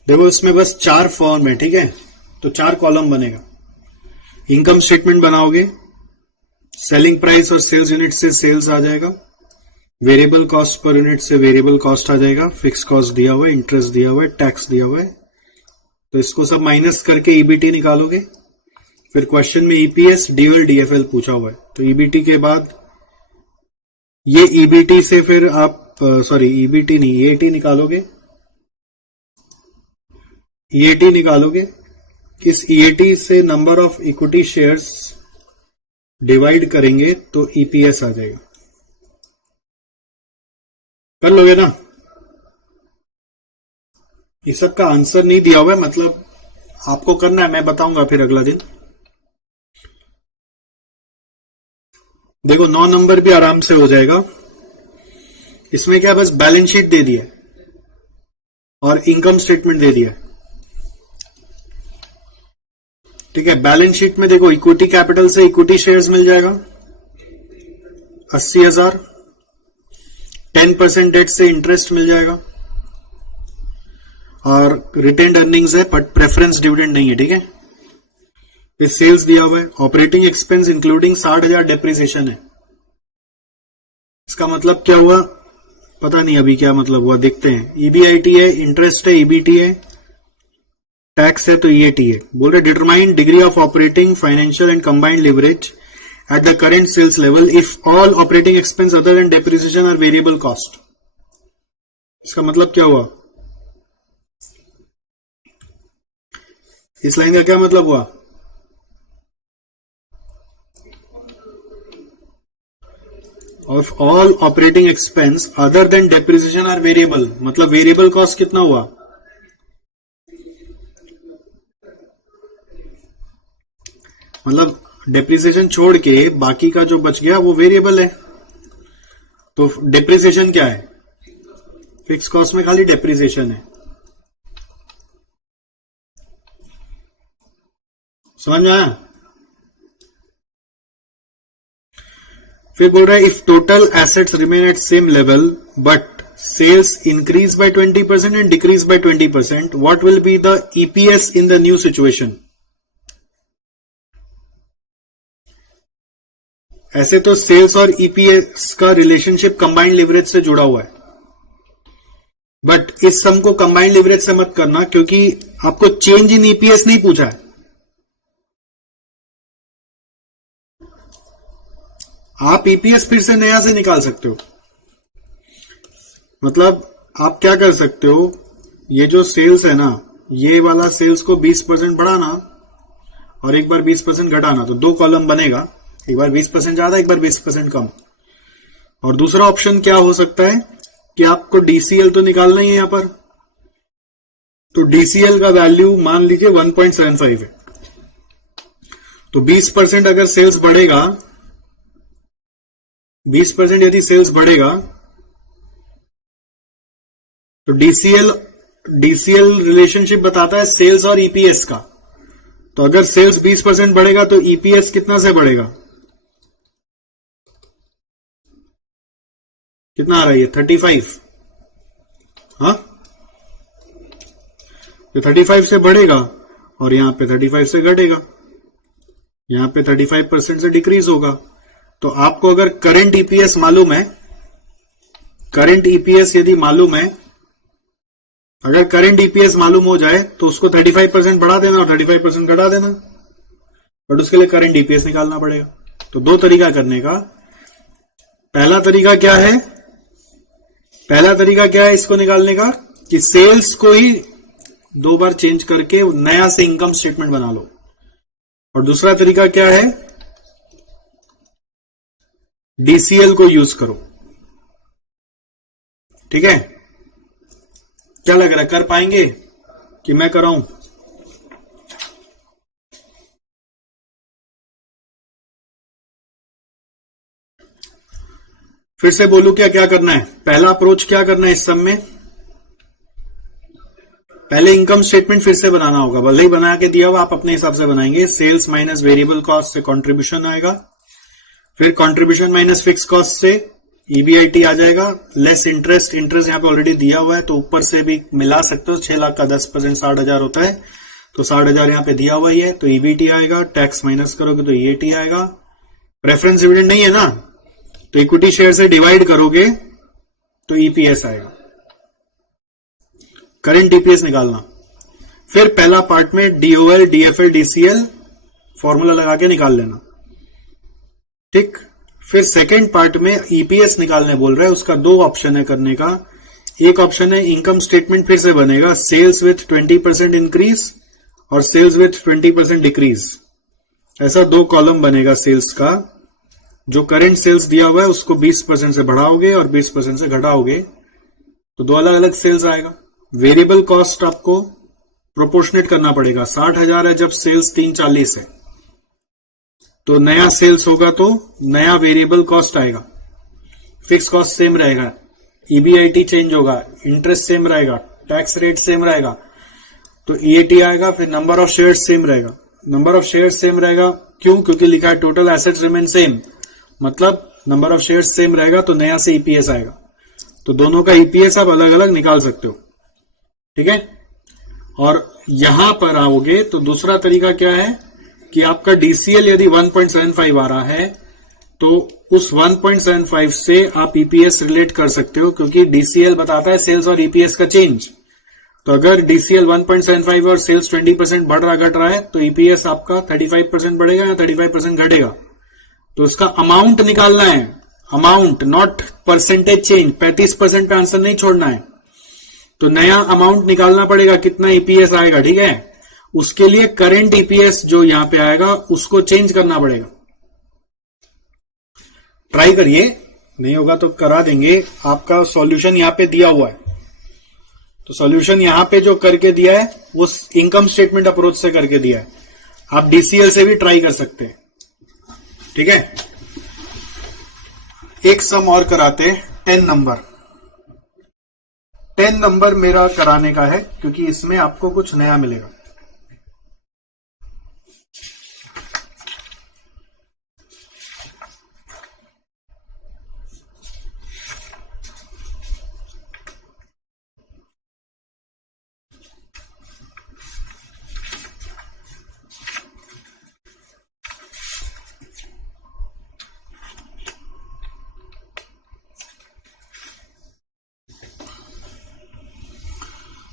देखो इसमें बस 4 फॉर्म है, ठीक है, तो 4 कॉलम बनेगा। इनकम स्टेटमेंट बनाओगे, सेलिंग प्राइस और सेल्स यूनिट से सेल्स आ जाएगा, वेरिएबल कॉस्ट पर यूनिट से वेरिएबल कॉस्ट आ जाएगा, फिक्स कॉस्ट दिया हुआ है, इंटरेस्ट दिया हुआ है, टैक्स दिया हुआ है, तो इसको सब माइनस करके ईबीटी निकालोगे। फिर क्वेश्चन में ईपीएस, डीओएल, डीएफएल पूछा हुआ है, तो ईबीटी के बाद ये ईबीटी से फिर आप ईबीटी नहीं, ईएटी निकालोगे। ईएटी निकालोगे, इस ईएटी से number of equity shares divide करेंगे तो ईपीएस आ जाएगा। कर लोगे ना? ये सब का आंसर नहीं दिया हुआ है, मतलब आपको करना है, मैं बताऊंगा फिर अगला दिन। देखो 9 नंबर भी आराम से हो जाएगा। इसमें क्या, बस बैलेंस शीट दे दिया और इनकम स्टेटमेंट दे दिया। ठीक है, बैलेंस शीट में देखो इक्विटी कैपिटल से इक्विटी शेयर्स मिल जाएगा 80,000, 10% डेट से इंटरेस्ट मिल जाएगा और रिटेन्ड अर्निंग्स है बट प्रेफरेंस डिविडेंड नहीं है। ठीक है, फिर सेल्स दिया हुआ है, ऑपरेटिंग एक्सपेंस इंक्लूडिंग 60,000 डेप्रिसिएशन है। इसका मतलब क्या हुआ पता नहीं, अभी क्या मतलब हुआ देखते हैं। ईबीआईटी है, इंटरेस्ट है, ईबीटी है, टैक्स है तो ईएटी है। बोल रहे determine degree of operating financial and combined leverage at the current sales level if all operating expense other than depreciation are variable cost. इसका मतलब क्या हुआ, इस लाइन का क्या मतलब हुआ, of all operating expense other than depreciation are variable, मतलब वेरिएबल कॉस्ट कितना हुआ, मतलब डेप्रिसिएशन छोड़ के बाकी का जो बच गया वो वेरिएबल है। तो डेप्रिसिएशन क्या है, फिक्स कॉस्ट में खाली डेप्रिसिएशन है। समझ में आया। फिर बोल रहा है if total assets remain at same level but sales increase by 20% and decrease by 20%, what will be the EPS in the new situation. ऐसे तो सेल्स और ईपीएस का रिलेशनशिप कंबाइंड लिवरेज से जुड़ा हुआ है, बट इस सम को कंबाइंड लिवरेज से मत करना क्योंकि आपको चेंज इन ईपीएस नहीं पूछा है। आप ईपीएस फिर से नया से निकाल सकते हो। मतलब आप क्या कर सकते हो, ये जो सेल्स है ना, ये वाला सेल्स को 20% बढ़ाना और एक बार 20% घटाना, तो दो कॉलम बनेगा, एक बार 20% ज्यादा, एक बार 20% कम। और दूसरा ऑप्शन क्या हो सकता है कि आपको डीसीएल तो निकालना ही है यहां पर, तो डीसीएल का वैल्यू मान लीजिए 1.75 है। तो 20% अगर सेल्स बढ़ेगा, 20% यदि सेल्स बढ़ेगा तो डीसीएल रिलेशनशिप बताता है सेल्स और ईपीएस का। तो अगर सेल्स 20% बढ़ेगा तो ईपीएस कितना से बढ़ेगा, कितना आ रहा है ये 35, हाँ, तो 35 से बढ़ेगा और यहां पे 35 से घटेगा, यहां पे 35% से डिक्रीज होगा। तो आपको अगर करंट ईपीएस मालूम है, करंट ईपीएस यदि मालूम है, अगर करंट ईपीएस मालूम हो जाए तो उसको 35% बढ़ा देना और 35% घटा देना, बट उसके लिए करंट ईपीएस निकालना पड़ेगा। तो दो तरीका करने का। पहला तरीका क्या है, पहला तरीका क्या है इसको निकालने का कि सेल्स को ही दो बार चेंज करके नया से इनकम स्टेटमेंट बना लो। और दूसरा तरीका क्या है, डीसीएल को यूज करो। ठीक है, क्या लग रहा है कर पाएंगे कि मैं कराऊं? फिर से बोलूं क्या क्या करना है। पहला अप्रोच क्या करना है इस सब में, पहले इनकम स्टेटमेंट फिर से बनाना होगा, भले ही बना के दिया हुआ आप अपने हिसाब से बनाएंगे। सेल्स माइनस वेरिएबल कॉस्ट से कंट्रीब्यूशन आएगा, फिर कंट्रीब्यूशन माइनस फिक्स कॉस्ट से ईबीआईटी आ जाएगा, लेस इंटरेस्ट, इंटरेस्ट यहां पे ऑलरेडी दिया हुआ है तो ऊपर से भी मिला सकते हो। 6 लाख का 10% 60,000 होता है, तो 60,000 यहां पे दिया हुआ ही है, तो ईबीटी आएगा। टैक्स माइनस करोगे तो ईएटी आएगा। प्रेफरेंस डिविडेंड नहीं है ना, तो इक्विटी शेयर से डिवाइड करोगे तो ईपीएस आएगा। करंट ईपीएस निकालना, फिर पहला पार्ट में डीओएल, डीएफएल, डीसीएल फॉर्मूला लगा के निकाल लेना। ठीक, फिर सेकेंड पार्ट में ईपीएस निकालने बोल रहा है, उसका दो ऑप्शन है करने का। एक ऑप्शन है इनकम स्टेटमेंट फिर से बनेगा, सेल्स विथ 20% इंक्रीज और सेल्स विथ 20% डिक्रीज, ऐसा दो कॉलम बनेगा सेल्स का। जो करंट सेल्स दिया हुआ है उसको 20% से बढ़ाओगे और 20% से घटाओगे तो दो अलग अलग सेल्स आएगा। वेरिएबल कॉस्ट आपको प्रोपोर्शनेट करना पड़ेगा। 60,000 है जब सेल्स 340 है, तो नया सेल्स होगा तो नया वेरिएबल कॉस्ट आएगा, फिक्स कॉस्ट सेम रहेगा, ईबीआईटी चेंज होगा, इंटरेस्ट सेम रहेगा, टैक्स रेट सेम रहेगा, तो ईएटी आएगा, फिर नंबर ऑफ शेयर सेम रहेगा। नंबर ऑफ शेयर सेम रहेगा क्यों? क्योंकि लिखा है टोटल एसेट्स रिमेन सेम, मतलब नंबर ऑफ शेयर सेम रहेगा तो नया से ईपीएस आएगा। तो दोनों का ईपीएस आप अलग अलग निकाल सकते हो, ठीक है। और यहां पर आओगे तो दूसरा तरीका क्या है कि आपका डीसीएल यदि 1.75 आ रहा है तो उस 1.75 से आप ईपीएस रिलेट कर सकते हो, क्योंकि डीसीएल बताता है सेल्स और ईपीएस का चेंज। तो अगर डीसीएल 1.75 और सेल्स 20% बढ़ रहा घट रहा है तो ईपीएस आपका 35% बढ़ेगा या 35% घटेगा। तो उसका अमाउंट निकालना है, अमाउंट नॉट परसेंटेज चेंज। 35% पे आंसर नहीं छोड़ना है, तो नया अमाउंट निकालना पड़ेगा, कितना ईपीएस आएगा, ठीक है। उसके लिए करंट ईपीएस जो यहां पे आएगा उसको चेंज करना पड़ेगा। ट्राई करिए, नहीं होगा तो करा देंगे। आपका सॉल्यूशन यहां पे दिया हुआ है, तो सॉल्यूशन यहां पे जो करके दिया है वो इनकम स्टेटमेंट अप्रोच से करके दिया है। आप डीसीएल से भी ट्राई कर सकते हैं, ठीक है। एक सम और कराते हैं, 10 नंबर। 10 नंबर मेरा कराने का है क्योंकि इसमें आपको कुछ नया मिलेगा।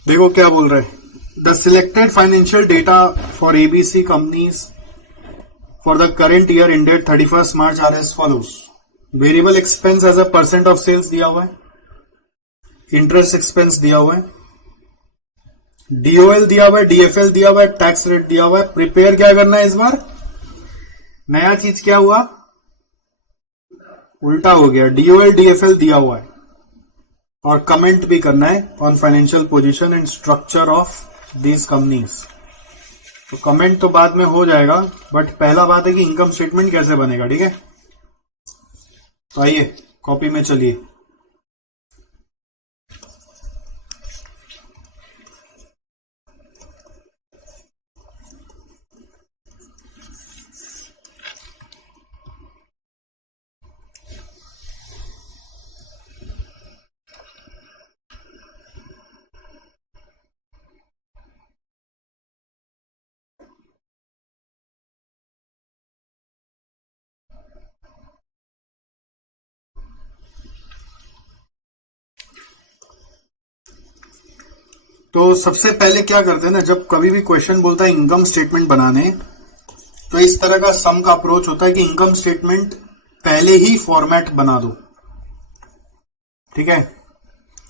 देखो क्या बोल रहे हैं, the selected financial data for ABC companies for the current year ended 31 March are as follows. Variable expense as a percent of sales दिया हुआ है, इंटरेस्ट एक्सपेंस दिया हुआ है, डीओएल दिया हुआ है, डीएफएल दिया हुआ है, टैक्स रेट दिया हुआ है। प्रिपेयर क्या करना है इस बार, नया चीज क्या हुआ, उल्टा हो गया, डीओएल डीएफएल दिया हुआ है। और कमेंट भी करना है on financial position and structure of these companies. तो कमेंट तो बाद में हो जाएगा, बट पहला बात है कि इनकम स्टेटमेंट कैसे बनेगा, ठीक है। तो आइए कॉपी में चलिए। तो सबसे पहले क्या करते हैं ना, जब कभी भी क्वेश्चन बोलता है इनकम स्टेटमेंट बनाने, तो इस तरह का सम का अप्रोच होता है कि इनकम स्टेटमेंट पहले ही फॉर्मेट बना दो, ठीक है।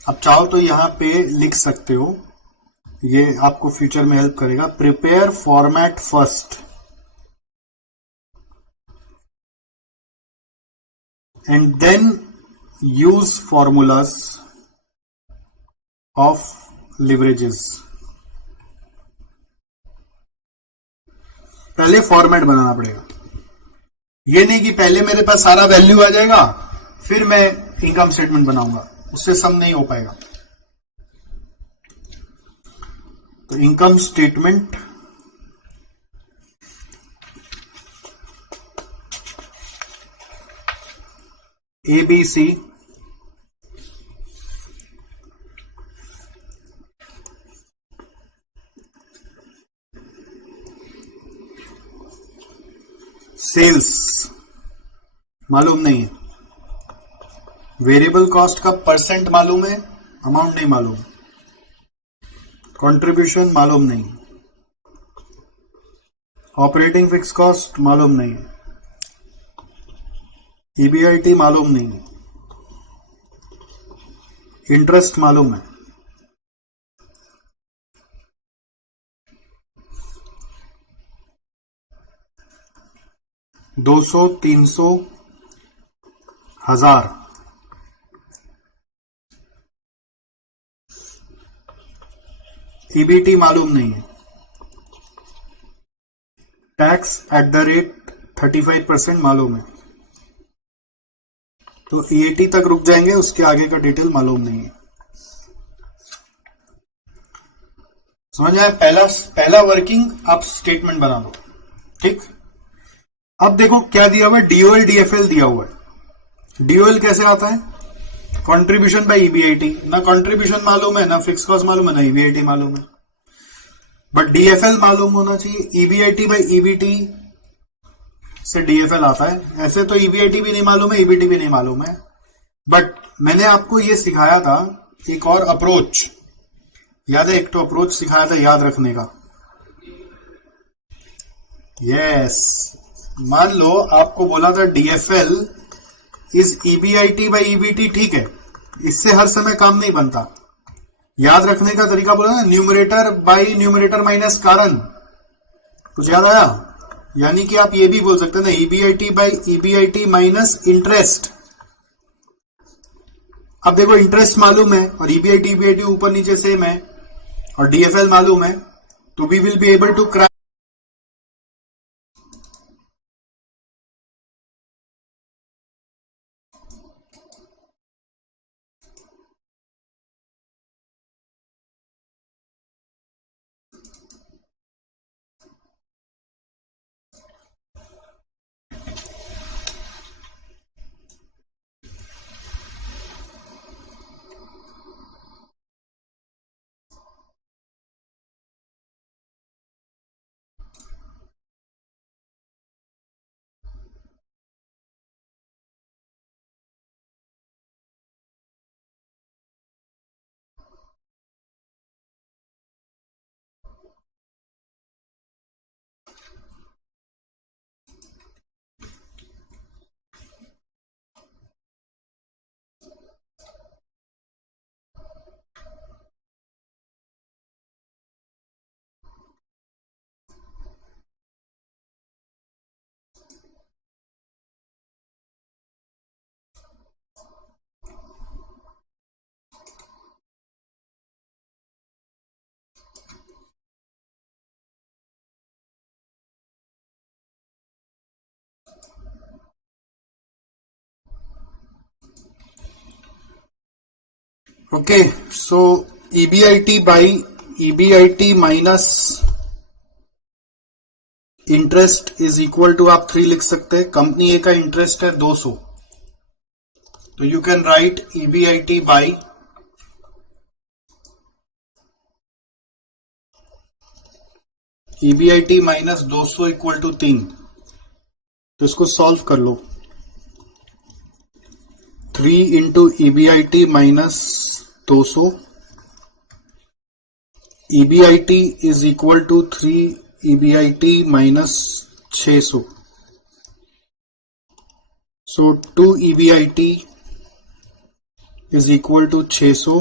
अब चाहो तो यहां पे लिख सकते हो, ये आपको फ्यूचर में हेल्प करेगा। Prepare format first and then use formulas of leverages. पहले फॉर्मेट बनाना पड़ेगा, ये नहीं कि पहले मेरे पास सारा वैल्यू आ जाएगा फिर मैं इनकम स्टेटमेंट बनाऊंगा, उससे सम नहीं हो पाएगा। तो इनकम स्टेटमेंट एबीसी सेल्स मालूम नहीं है, वेरिएबल कॉस्ट का परसेंट मालूम है, अमाउंट नहीं मालूम, कंट्रीब्यूशन मालूम नहीं, ऑपरेटिंग फिक्स कॉस्ट मालूम नहीं, ईबीआईटी मालूम नहीं, इंटरेस्ट मालूम है। दो सौ, 300, 1000। ईबीटी मालूम नहीं है, टैक्स @ 35% मालूम है, तो EAT तक रुक जाएंगे, उसके आगे का डिटेल मालूम नहीं है। समझ आया? पहला वर्किंग आप स्टेटमेंट बना लो, ठीक। अब देखो क्या दिया हुआ है, DOL DFL दिया हुआ है। DOL कैसे आता है? Contribution by EBIT। ना कंट्रीब्यूशन मालूम है, ना फिक्स कॉस्ट मालूम है, ना EBIT मालूम है, बट DFL मालूम होना चाहिए। EBIT बाय EBT से DFL आता है। ऐसे तो EBIT भी नहीं मालूम है, EBT भी नहीं मालूम है, बट मैंने आपको ये सिखाया था एक और अप्रोच, याद है? एक तो अप्रोच सिखाया था याद रखने का। यस, मान लो आपको बोला था DFL is EBIT by EBT, ठीक है, इससे हर समय काम नहीं बनता। याद रखने का तरीका बोला ना, न्यूमरेटर बाय न्यूमरेटर माइनस कारण। कुछ याद आया? यानी कि आप ये भी बोल सकते हैं ना, EBIT by EBIT minus interest. अब देखो इंटरेस्ट मालूम है और EBIT ऊपर नीचे सेम है और DFL मालूम है, तो we will be able to crack. Okay, so EBIT by EBIT minus interest is equal to, आप 3 लिख सकते हैं। कंपनी ए का इंटरेस्ट है 200, तो you can write EBIT by EBIT minus 200 equal to 3। तो इसको सॉल्व कर लो। 3 into EBIT minus 200, EBIT is equal to 3 EBIT minus 600। So 2 EBIT is equal to 600,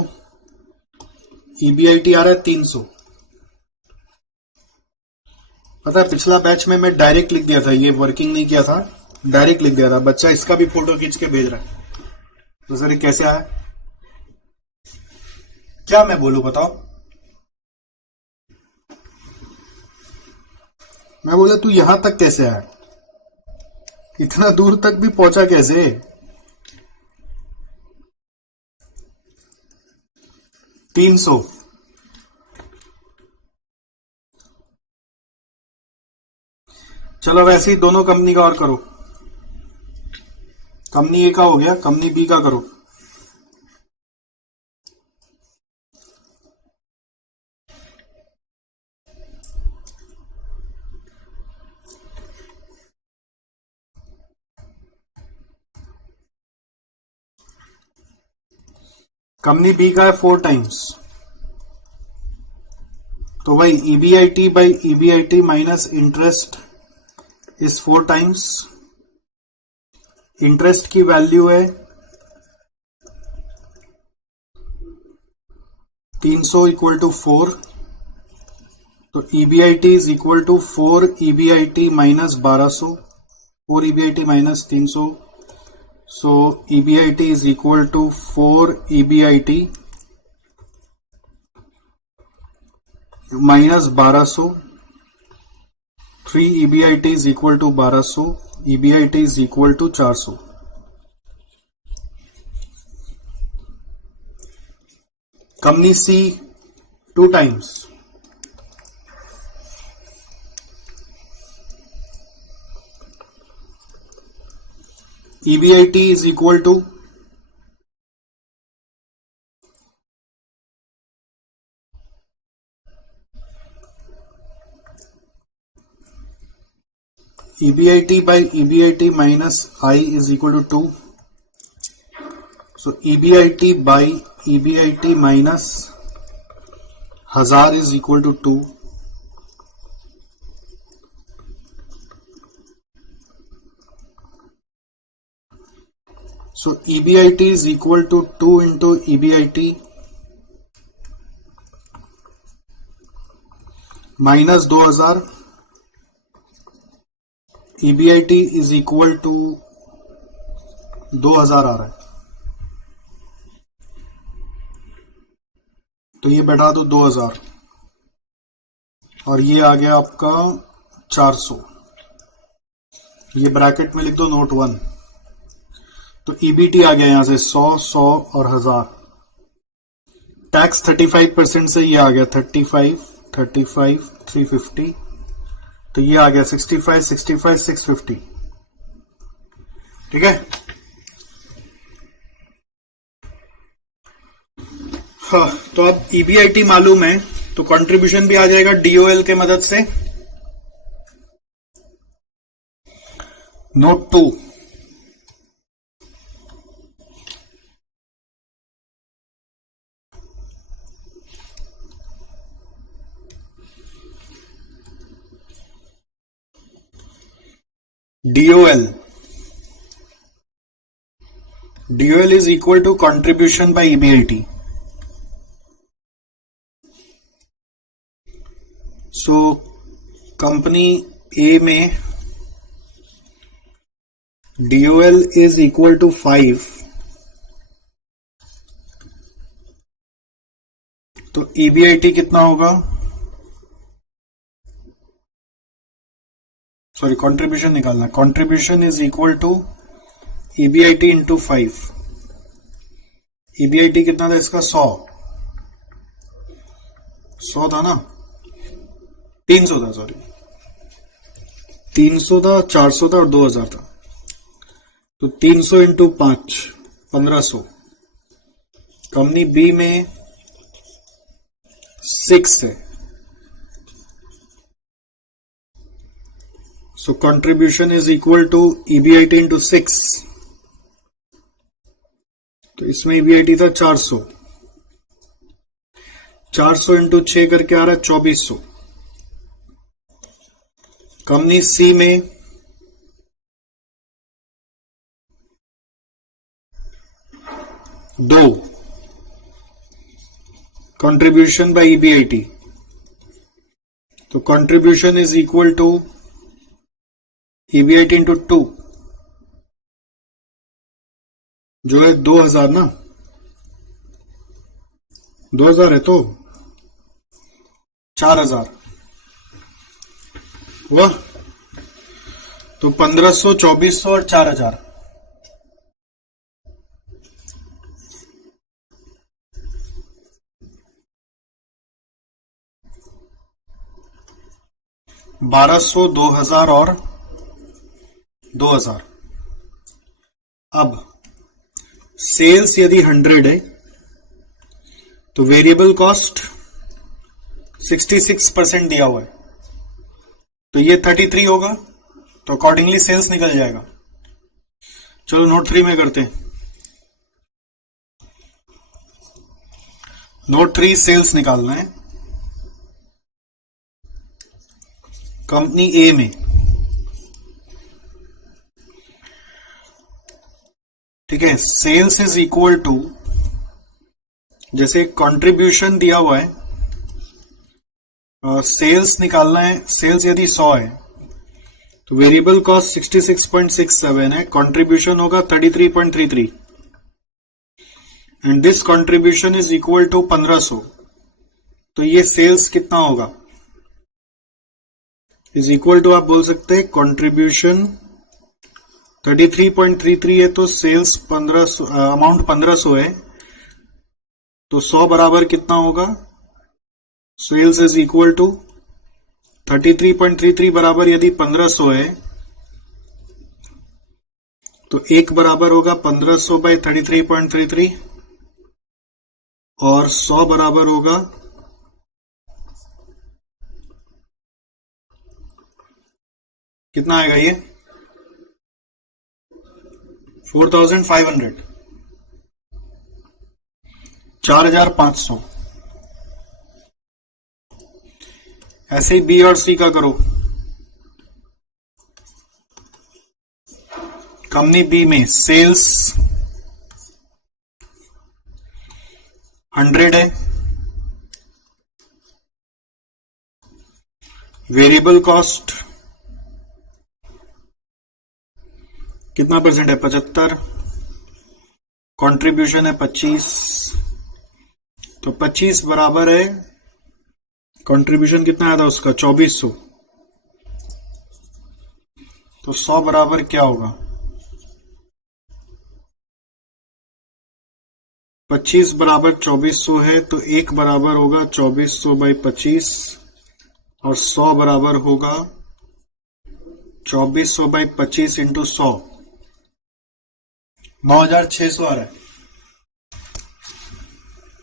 EBIT आ रहा है 300। पता है पिछला बैच में मैं डायरेक्ट लिख दिया था, ये वर्किंग नहीं किया था, डायरेक्ट लिख दिया था। बच्चा इसका भी फोटो खींच के भेज रहा है, तो सर ये कैसे आया? क्या मैं बोलूं बताओ? मैं बोला तू यहां तक कैसे आया, इतना दूर तक भी पहुंचा कैसे? $300। चलो वैसे ही दोनों कंपनी का और करो। कंपनी ए का हो गया, कंपनी बी का करो। कंपनी बी का है 4 टाइम्स, तो भाई EBIT by EBIT minus interest is 4 times. Interest की वैल्यू है 300 इक्वल टू 4, तो EBIT is equal to 4 EBIT minus 1200, 4 EBIT minus 300, so EBIT is equal to 4 EBIT minus 1200, 3 EBIT is equal to 1200, EBIT is equal to 400. Company C 2 times. EBIT is equal to EBIT by EBIT minus I is equal to 2. So EBIT by EBIT minus 1000 is equal to 2. So EBIT is equal to 2 into EBIT minus 2000. EBIT is equal to 2000 आ रहा है, तो ये बैठा दो 2000 और ये आ गया आपका 400. ये ब्रैकेट में लिख दो नोट 1. तो EBT आ गया यहां से 100, 100 और 1000. टैक्स 35% से ये आ गया 35, 35, 350. तो ये आ गया 65, 65, 650. ठीक है. हाँ, तो अब EBIT मालूम है तो कंट्रीब्यूशन भी आ जाएगा DOL के मदद से. Note 2. DOL. DOL is equal to contribution by EBIT. So company A में DOL is equal to 5. तो EBIT कितना होगा? सॉरी, कंट्रीब्यूशन निकालना. Contribution is equal to EBIT into 5. EBIT कितना था इसका? 100 था ना? 300 था, सॉरी 300 था, 400 था और 2000 था. तो 300 इंटू 5 1500. कंपनी बी में 6 है. So contribution is equal to EBIT into 6. तो इसमें EBIT था 400. 400 इंटू 6 करके आ रहा है 2400. कंपनी सी में 2. Contribution by EBIT. तो contribution is equal to EBIT into 2 जो है 2000 ना. 2000 है तो 4000 हुआ. तो 1500, 2400 और 4000. बारह सौ, 2000 और 2000. अब सेल्स यदि 100 है तो वेरिएबल कॉस्ट 66% दिया हुआ है, तो ये 33 होगा. तो अकॉर्डिंगली सेल्स निकल जाएगा. चलो नोट 3 में करते हैं. नोट 3 सेल्स निकालना है. कंपनी ए में ठीक है, सेल्स इज इक्वल टू, जैसे कंट्रीब्यूशन दिया हुआ है, सेल्स निकालना है. सेल्स यदि 100 है तो वेरिएबल कॉस्ट 66.67 है, कंट्रीब्यूशन होगा 33.33 and this contribution is equal to 1500. तो ये सेल्स कितना होगा? इज इक्वल टू आप बोल सकते हैं कंट्रीब्यूशन 33.33 है तो सेल्स 1500, अमाउंट 1500 है, तो 100 बराबर कितना होगा? सेल्स इज इक्वल टू 33.33 बराबर यदि 1500 है तो 1 बराबर होगा 1500 बाई 33.33 और 100 बराबर होगा कितना आएगा ये? 4500, 4500। ऐसे ही बी और सी का करो। कंपनी बी में सेल्स 100 है, वेरिएबल कॉस्ट कितना परसेंट है? 75, कंट्रीब्यूशन है 25, तो 25 बराबर है, कंट्रीब्यूशन कितना आया था उसका? 2400, तो 100 बराबर क्या होगा? 25 बराबर 2400 है, तो 1 बराबर होगा 2400 बाई 25 और 100 बराबर होगा 2400 बाई 25 इंटू 100, 9600 आ रहा है।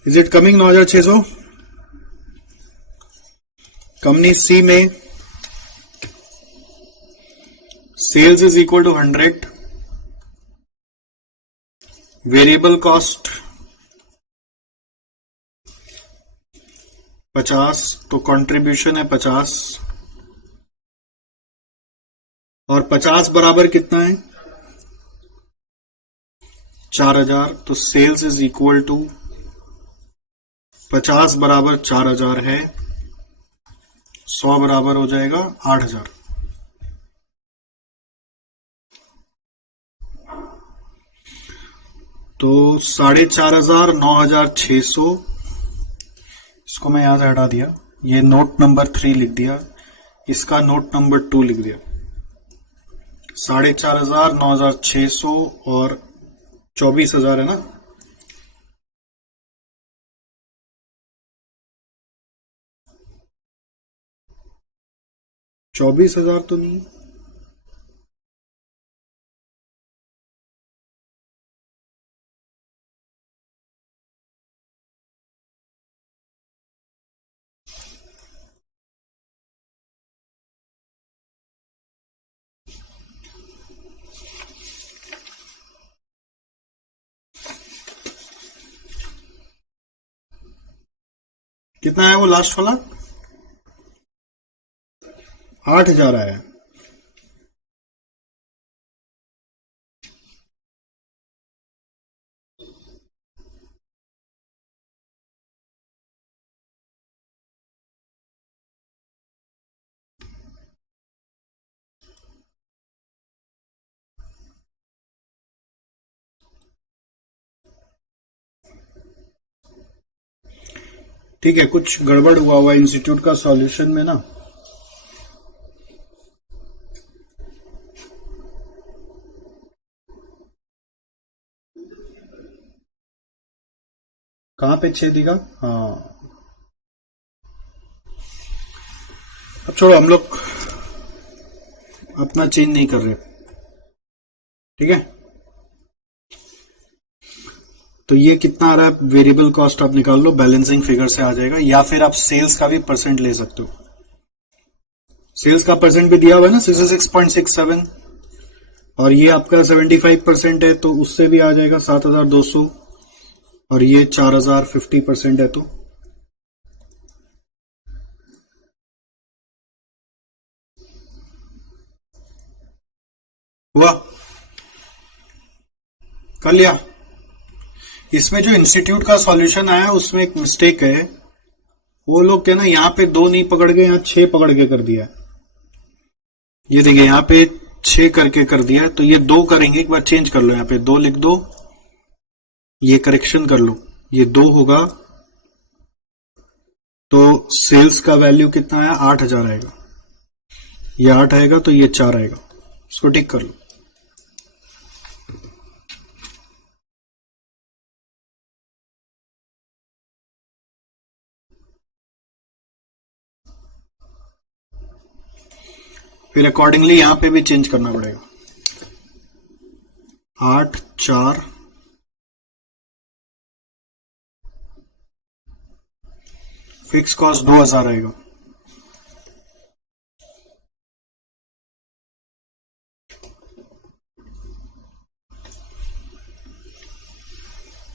Is it coming? 9600। Company C में sales is equal to 100, variable cost 50, तो कंट्रीब्यूशन है 50 और 50 बराबर कितना है? 4000, तो सेल्स इज इक्वल टू 50 बराबर 4000 है, 100 बराबर हो जाएगा 8000। तो 4500, 9600, इसको मैं यहां से हटा दिया, ये नोट नंबर 3 लिख दिया, इसका नोट नंबर 2 लिख दिया। 4500, 9600 और 24000 है ना? चौबीस हजार तो नहीं, कितना है वो लास्ट वाला? 8000 आया। ठीक है, कुछ गड़बड़ हुआ इंस्टीट्यूट का सॉल्यूशन में ना। कहां पे छेदिका? हाँ, अब छोड़ो, हम लोग अपना चेंज नहीं कर रहे, ठीक है। तो ये कितना आ रहा है? वेरिएबल कॉस्ट आप निकाल लो, बैलेंसिंग फिगर से आ जाएगा, या फिर आप सेल्स का भी परसेंट ले सकते हो। सेल्स का परसेंट भी दिया हुआ है ना, 66.67, और ये आपका 75% है तो उससे भी आ जाएगा 7200, और ये 4000 50% है तो हुआ, कर लिया। इसमें जो इंस्टीट्यूट का सॉल्यूशन आया उसमें एक मिस्टेक है, वो लोग क्या ना, यहाँ पे 2 नहीं पकड़ के यहाँ 6 पकड़ के कर दिया। ये देखिए यहाँ पे 6 करके कर दिया है, तो ये 2 करेंगे, एक बार चेंज कर लो, यहाँ पे 2 लिख दो, ये करेक्शन कर लो, ये 2 होगा, तो सेल्स का वैल्यू कितना है? 8000 आएगा, ये 8 आएगा तो ये 4 आएगा, इसको टिक कर लो। फिर अकॉर्डिंगली यहां पे भी चेंज करना पड़ेगा। 8,4 फिक्स कॉस्ट 2,000 आएगा।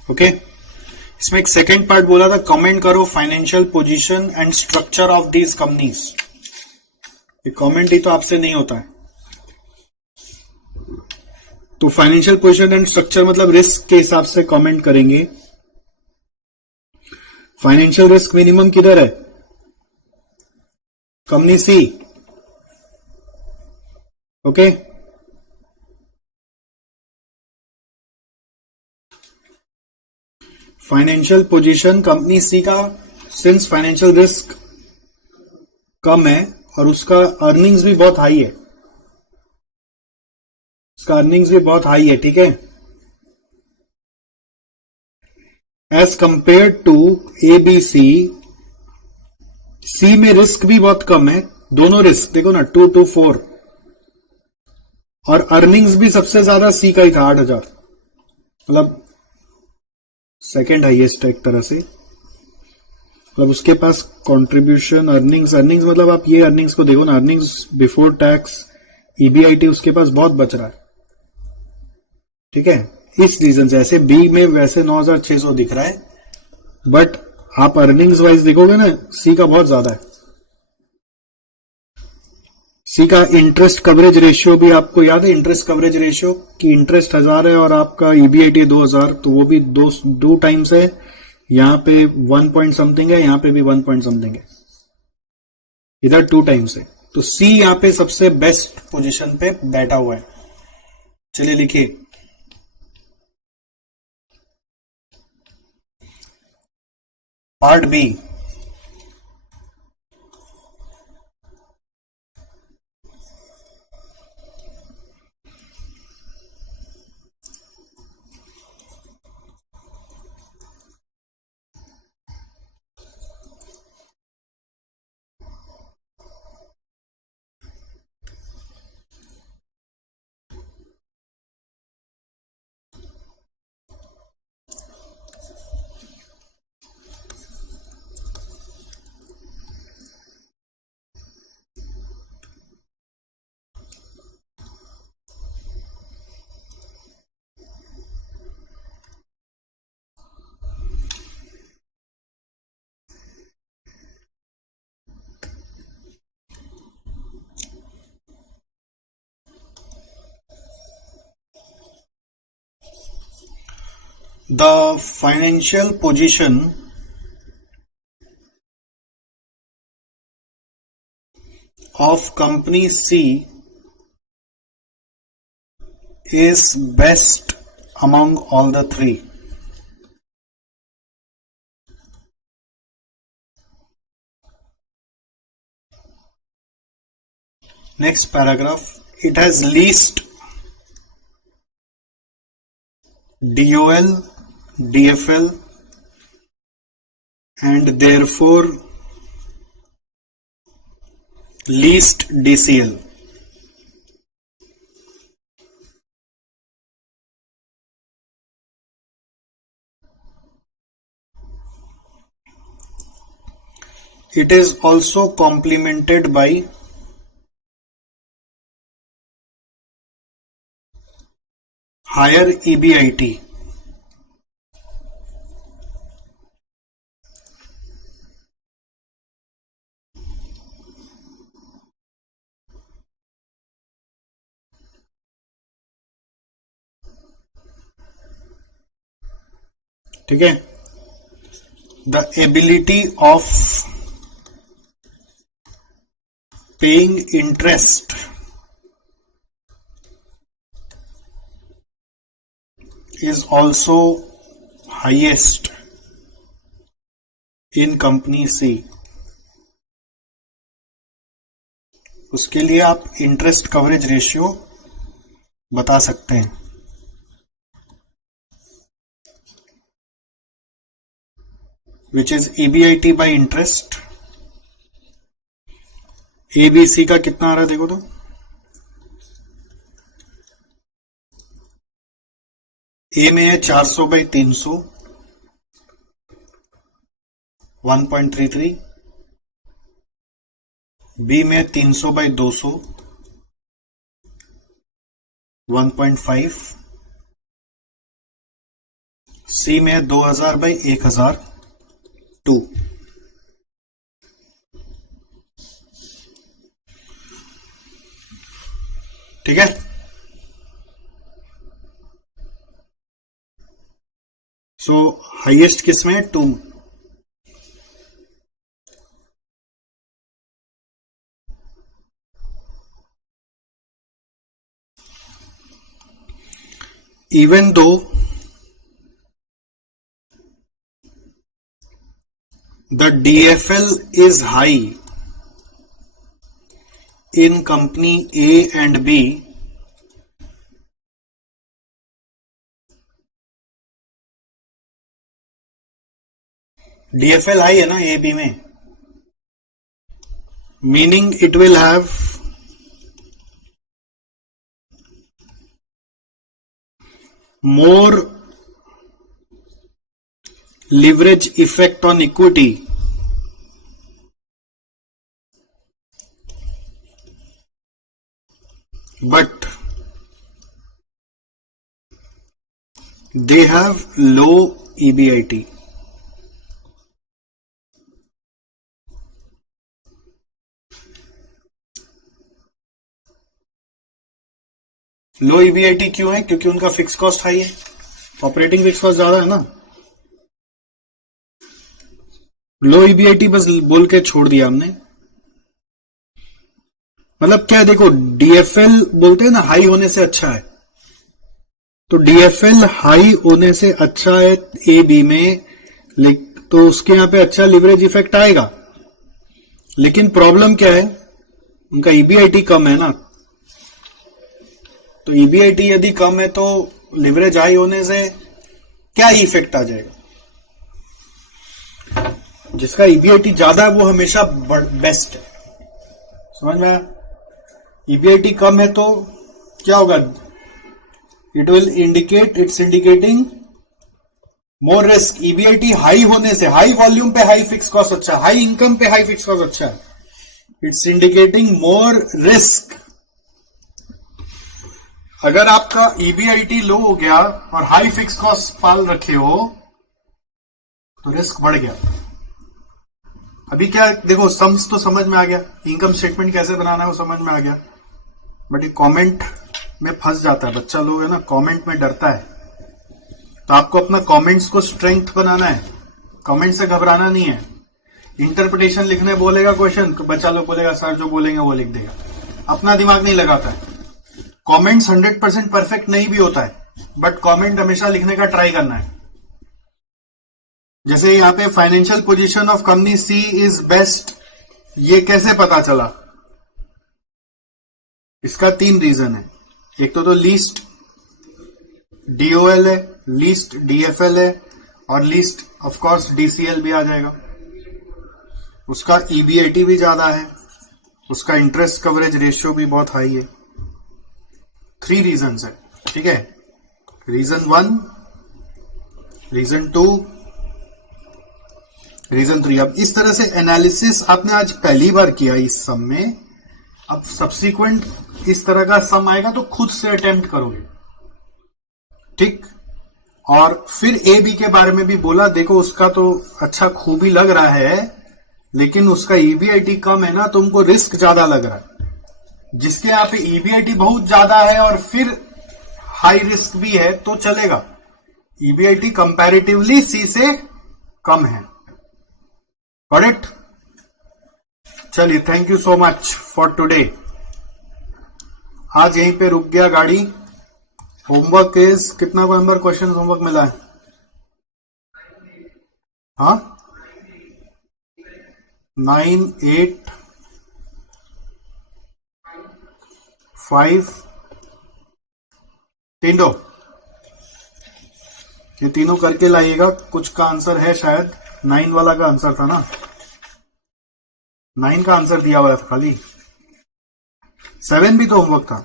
ओके इसमें एक सेकेंड पार्ट बोला था, कमेंट करो financial position and structure of these companies. ये कमेंट ही तो आपसे नहीं होता है। तो फाइनेंशियल पोजीशन एंड स्ट्रक्चर मतलब रिस्क के हिसाब से कमेंट करेंगे। फाइनेंशियल रिस्क मिनिमम किधर है? कंपनी सी। ओके फाइनेंशियल पोजीशन कंपनी सी का, सिंस फाइनेंशियल रिस्क कम है और उसका अर्निंग्स भी बहुत हाई है, उसका अर्निंग्स भी बहुत हाई है, ठीक है, एज कंपेयर टू एबीसी। सी में रिस्क भी बहुत कम है, दोनों रिस्क देखो ना 2 to 4, और अर्निंग्स भी सबसे ज्यादा सी का ही था 8,000, मतलब सेकेंड हाईएस्ट है एक तरह से। मतलब उसके पास कंट्रीब्यूशन अर्निंग्स मतलब आप ये अर्निंग्स को देखो ना, अर्निंग्स बिफोर टैक्स ईबीआईटी उसके पास बहुत बच रहा है, ठीक है। इस रीजन से ऐसे बी में वैसे 9,600 दिख रहा है, बट आप अर्निंग्स वाइज देखोगे ना सी का बहुत ज्यादा है। सी का इंटरेस्ट कवरेज रेशियो भी आपको याद है, इंटरेस्ट कवरेज रेशियो की इंटरेस्ट 1,000 है और आपका ईबीआईटी 2,000, तो वो भी दो टाइम्स है। यहां पे 1 पॉइंट समथिंग है, यहां पे भी 1 पॉइंट समथिंग है, इधर 2 टाइम्स है। तो सी यहां पे सबसे बेस्ट पोजीशन पे बैठा हुआ है। चलिए लिखिए, part B, the financial position of company C is best among all the three. Next paragraph, it has least DOL, DFL and therefore least DCL. It is also complemented by higher EBIT. ठीक है, the ability of paying interest is also highest in company C. उसके लिए आप interest coverage ratio बता सकते हैं, which is EBIT bye interest. ABC का कितना आ रहा है देखो तो, ए में है 400/300 1.33, बी में 300/200 1.5, सी में 2000/1000 2। ठीक है, सो हाईएस्ट किस में है? 2। even though the DFL is high in company A and B, DFL high है ना ए बी में, meaning it will have more leverage effect on equity but they have low EBIT. Low EBIT क्यों है? क्योंकि उनका fix cost high है, operating fix cost ज्यादा है ना। लो ईबीआईटी बस बोल के छोड़ दिया हमने, मतलब क्या है, देखो डीएफएल बोलते हैं ना हाई होने से अच्छा है, तो डीएफएल हाई होने से अच्छा है ए बी में, तो उसके यहां पे अच्छा लिवरेज इफेक्ट आएगा। लेकिन प्रॉब्लम क्या है, उनका ईबीआईटी कम है ना, तो ईबीआईटी यदि कम है तो लिवरेज हाई होने से क्या इफेक्ट आ जाएगा। जिसका ईबीआईटी ज्यादा है वो हमेशा बेस्ट है, समझ में? ईबीआईटी कम है तो क्या होगा, it will indicate, it's indicating more risk. EBIT high होने से, हाई वॉल्यूम पे हाई फिक्स कॉस्ट अच्छा है, हाई इनकम पे हाई फिक्स कॉस्ट अच्छा है, इट्स इंडिकेटिंग मोर रिस्क। अगर आपका ईबीआईटी लो हो गया और हाई फिक्स कॉस्ट पाल रखे हो तो रिस्क बढ़ गया। अभी क्या देखो, सम्स तो समझ में आ गया, इनकम स्टेटमेंट कैसे बनाना है वो समझ में आ गया, बट ये कमेंट में फंस जाता है बच्चा लोग, है ना, कमेंट में डरता है। तो आपको अपना कमेंट्स को स्ट्रेंथ बनाना है, कमेंट से घबराना नहीं है। इंटरप्रिटेशन लिखने बोलेगा क्वेश्चन, तो बच्चा लोग बोलेगा सर जो बोलेंगे वो लिख देगा, अपना दिमाग नहीं लगाता है। कमेंट्स 100% परफेक्ट नहीं भी होता है, बट कमेंट हमेशा लिखने का ट्राई करना है। जैसे यहाँ पे financial position of company C is best, ये कैसे पता चला? इसका 3 रीजन है। एक तो लीस्ट डीओएल है, लीस्ट डीएफएल है, और लीस्ट ऑफ कोर्स डीसीएल भी आ जाएगा। उसका ईबीआईटी भी ज्यादा है, उसका इंटरेस्ट कवरेज रेशियो भी बहुत हाई है। 3 रीजंस है, ठीक है। Reason 1, reason 2, reason 3। अब इस तरह से एनालिसिस आपने आज पहली बार किया इस सम में, अब सब्सिक्वेंट इस तरह का सम आएगा तो खुद से अटेम्प्ट करोगे, ठीक। और फिर ए बी के बारे में भी बोला, देखो उसका तो अच्छा खूबी लग रहा है, लेकिन उसका ईबीआईटी कम है ना, तुमको रिस्क ज्यादा लग रहा है। जिसके यहाँ पे ईबीआईटी बहुत ज्यादा है और फिर हाई रिस्क भी है तो चलेगा, ईबीआईटी कंपैरेटिवली सी से कम है। Got it? चलिए, thank you so much for today. आज यहीं पे रुक गया गाड़ी। होमवर्क इज कितना नंबर क्वेश्चन होमवर्क मिला है? हाँ, 9, 8, 5, तीनों, ये तीनों करके लाइएगा। कुछ का आंसर है शायद, 9 वाला का आंसर था ना, 9 का आंसर दिया हुआ था खाली, 7 भी तो होमवर्क था।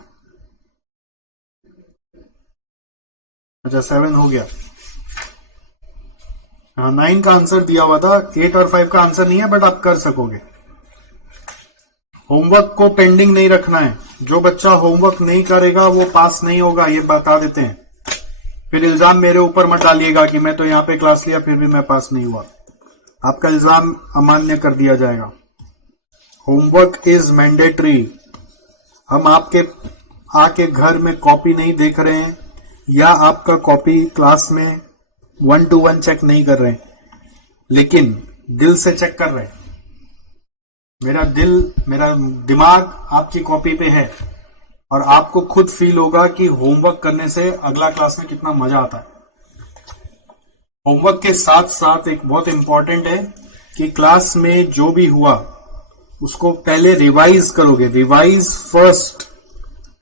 अच्छा 7 हो गया। हाँ 9 का आंसर दिया हुआ था, 8 और 5 का आंसर नहीं है, बट आप कर सकोगे। होमवर्क को पेंडिंग नहीं रखना है, जो बच्चा होमवर्क नहीं करेगा वो पास नहीं होगा, ये बता देते हैं। फिर इल्जाम मेरे ऊपर मत डालिएगा कि मैं तो यहाँ पे क्लास लिया फिर भी मैं पास नहीं हुआ, आपका इल्जाम अमान्य कर दिया जाएगा। Homework is mandatory. हम आपके आके घर में कॉपी नहीं देख रहे हैं या आपका कॉपी क्लास में 1 to 1 चेक नहीं कर रहे हैं, लेकिन दिल से चेक कर रहे हैं। मेरा दिमाग आपकी कॉपी पे है और आपको खुद फील होगा कि होमवर्क करने से अगला क्लास में कितना मजा आता है। होमवर्क के साथ साथ एक बहुत इंपॉर्टेंट है कि क्लास में जो भी हुआ उसको पहले रिवाइज करोगे। Revise first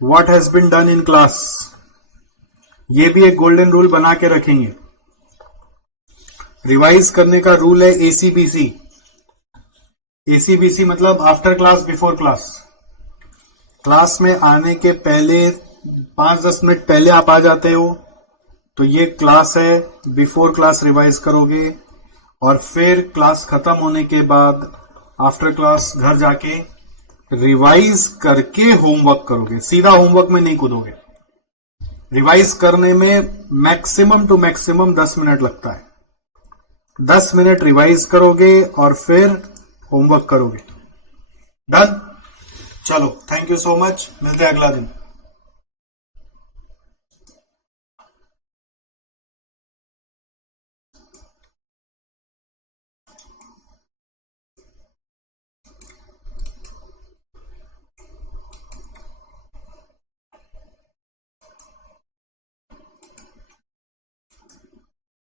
what has been done in class, ये भी एक गोल्डन रूल बना के रखेंगे। रिवाइज करने का रूल है एसीबीसी। एसीबीसी मतलब after class before class. Class में आने के पहले 5-10 मिनट पहले आप आ जाते हो तो ये क्लास है, बिफोर क्लास रिवाइज करोगे, और फिर क्लास खत्म होने के बाद आफ्टर क्लास घर जाके रिवाइज करके होमवर्क करोगे। सीधा होमवर्क में नहीं कूदोगे। रिवाइज करने में मैक्सिमम टू मैक्सिमम 10 मिनट लगता है। 10 मिनट रिवाइज करोगे और फिर होमवर्क करोगे। डन। चलो थैंक यू सो मच, मिलते हैं अगला दिन।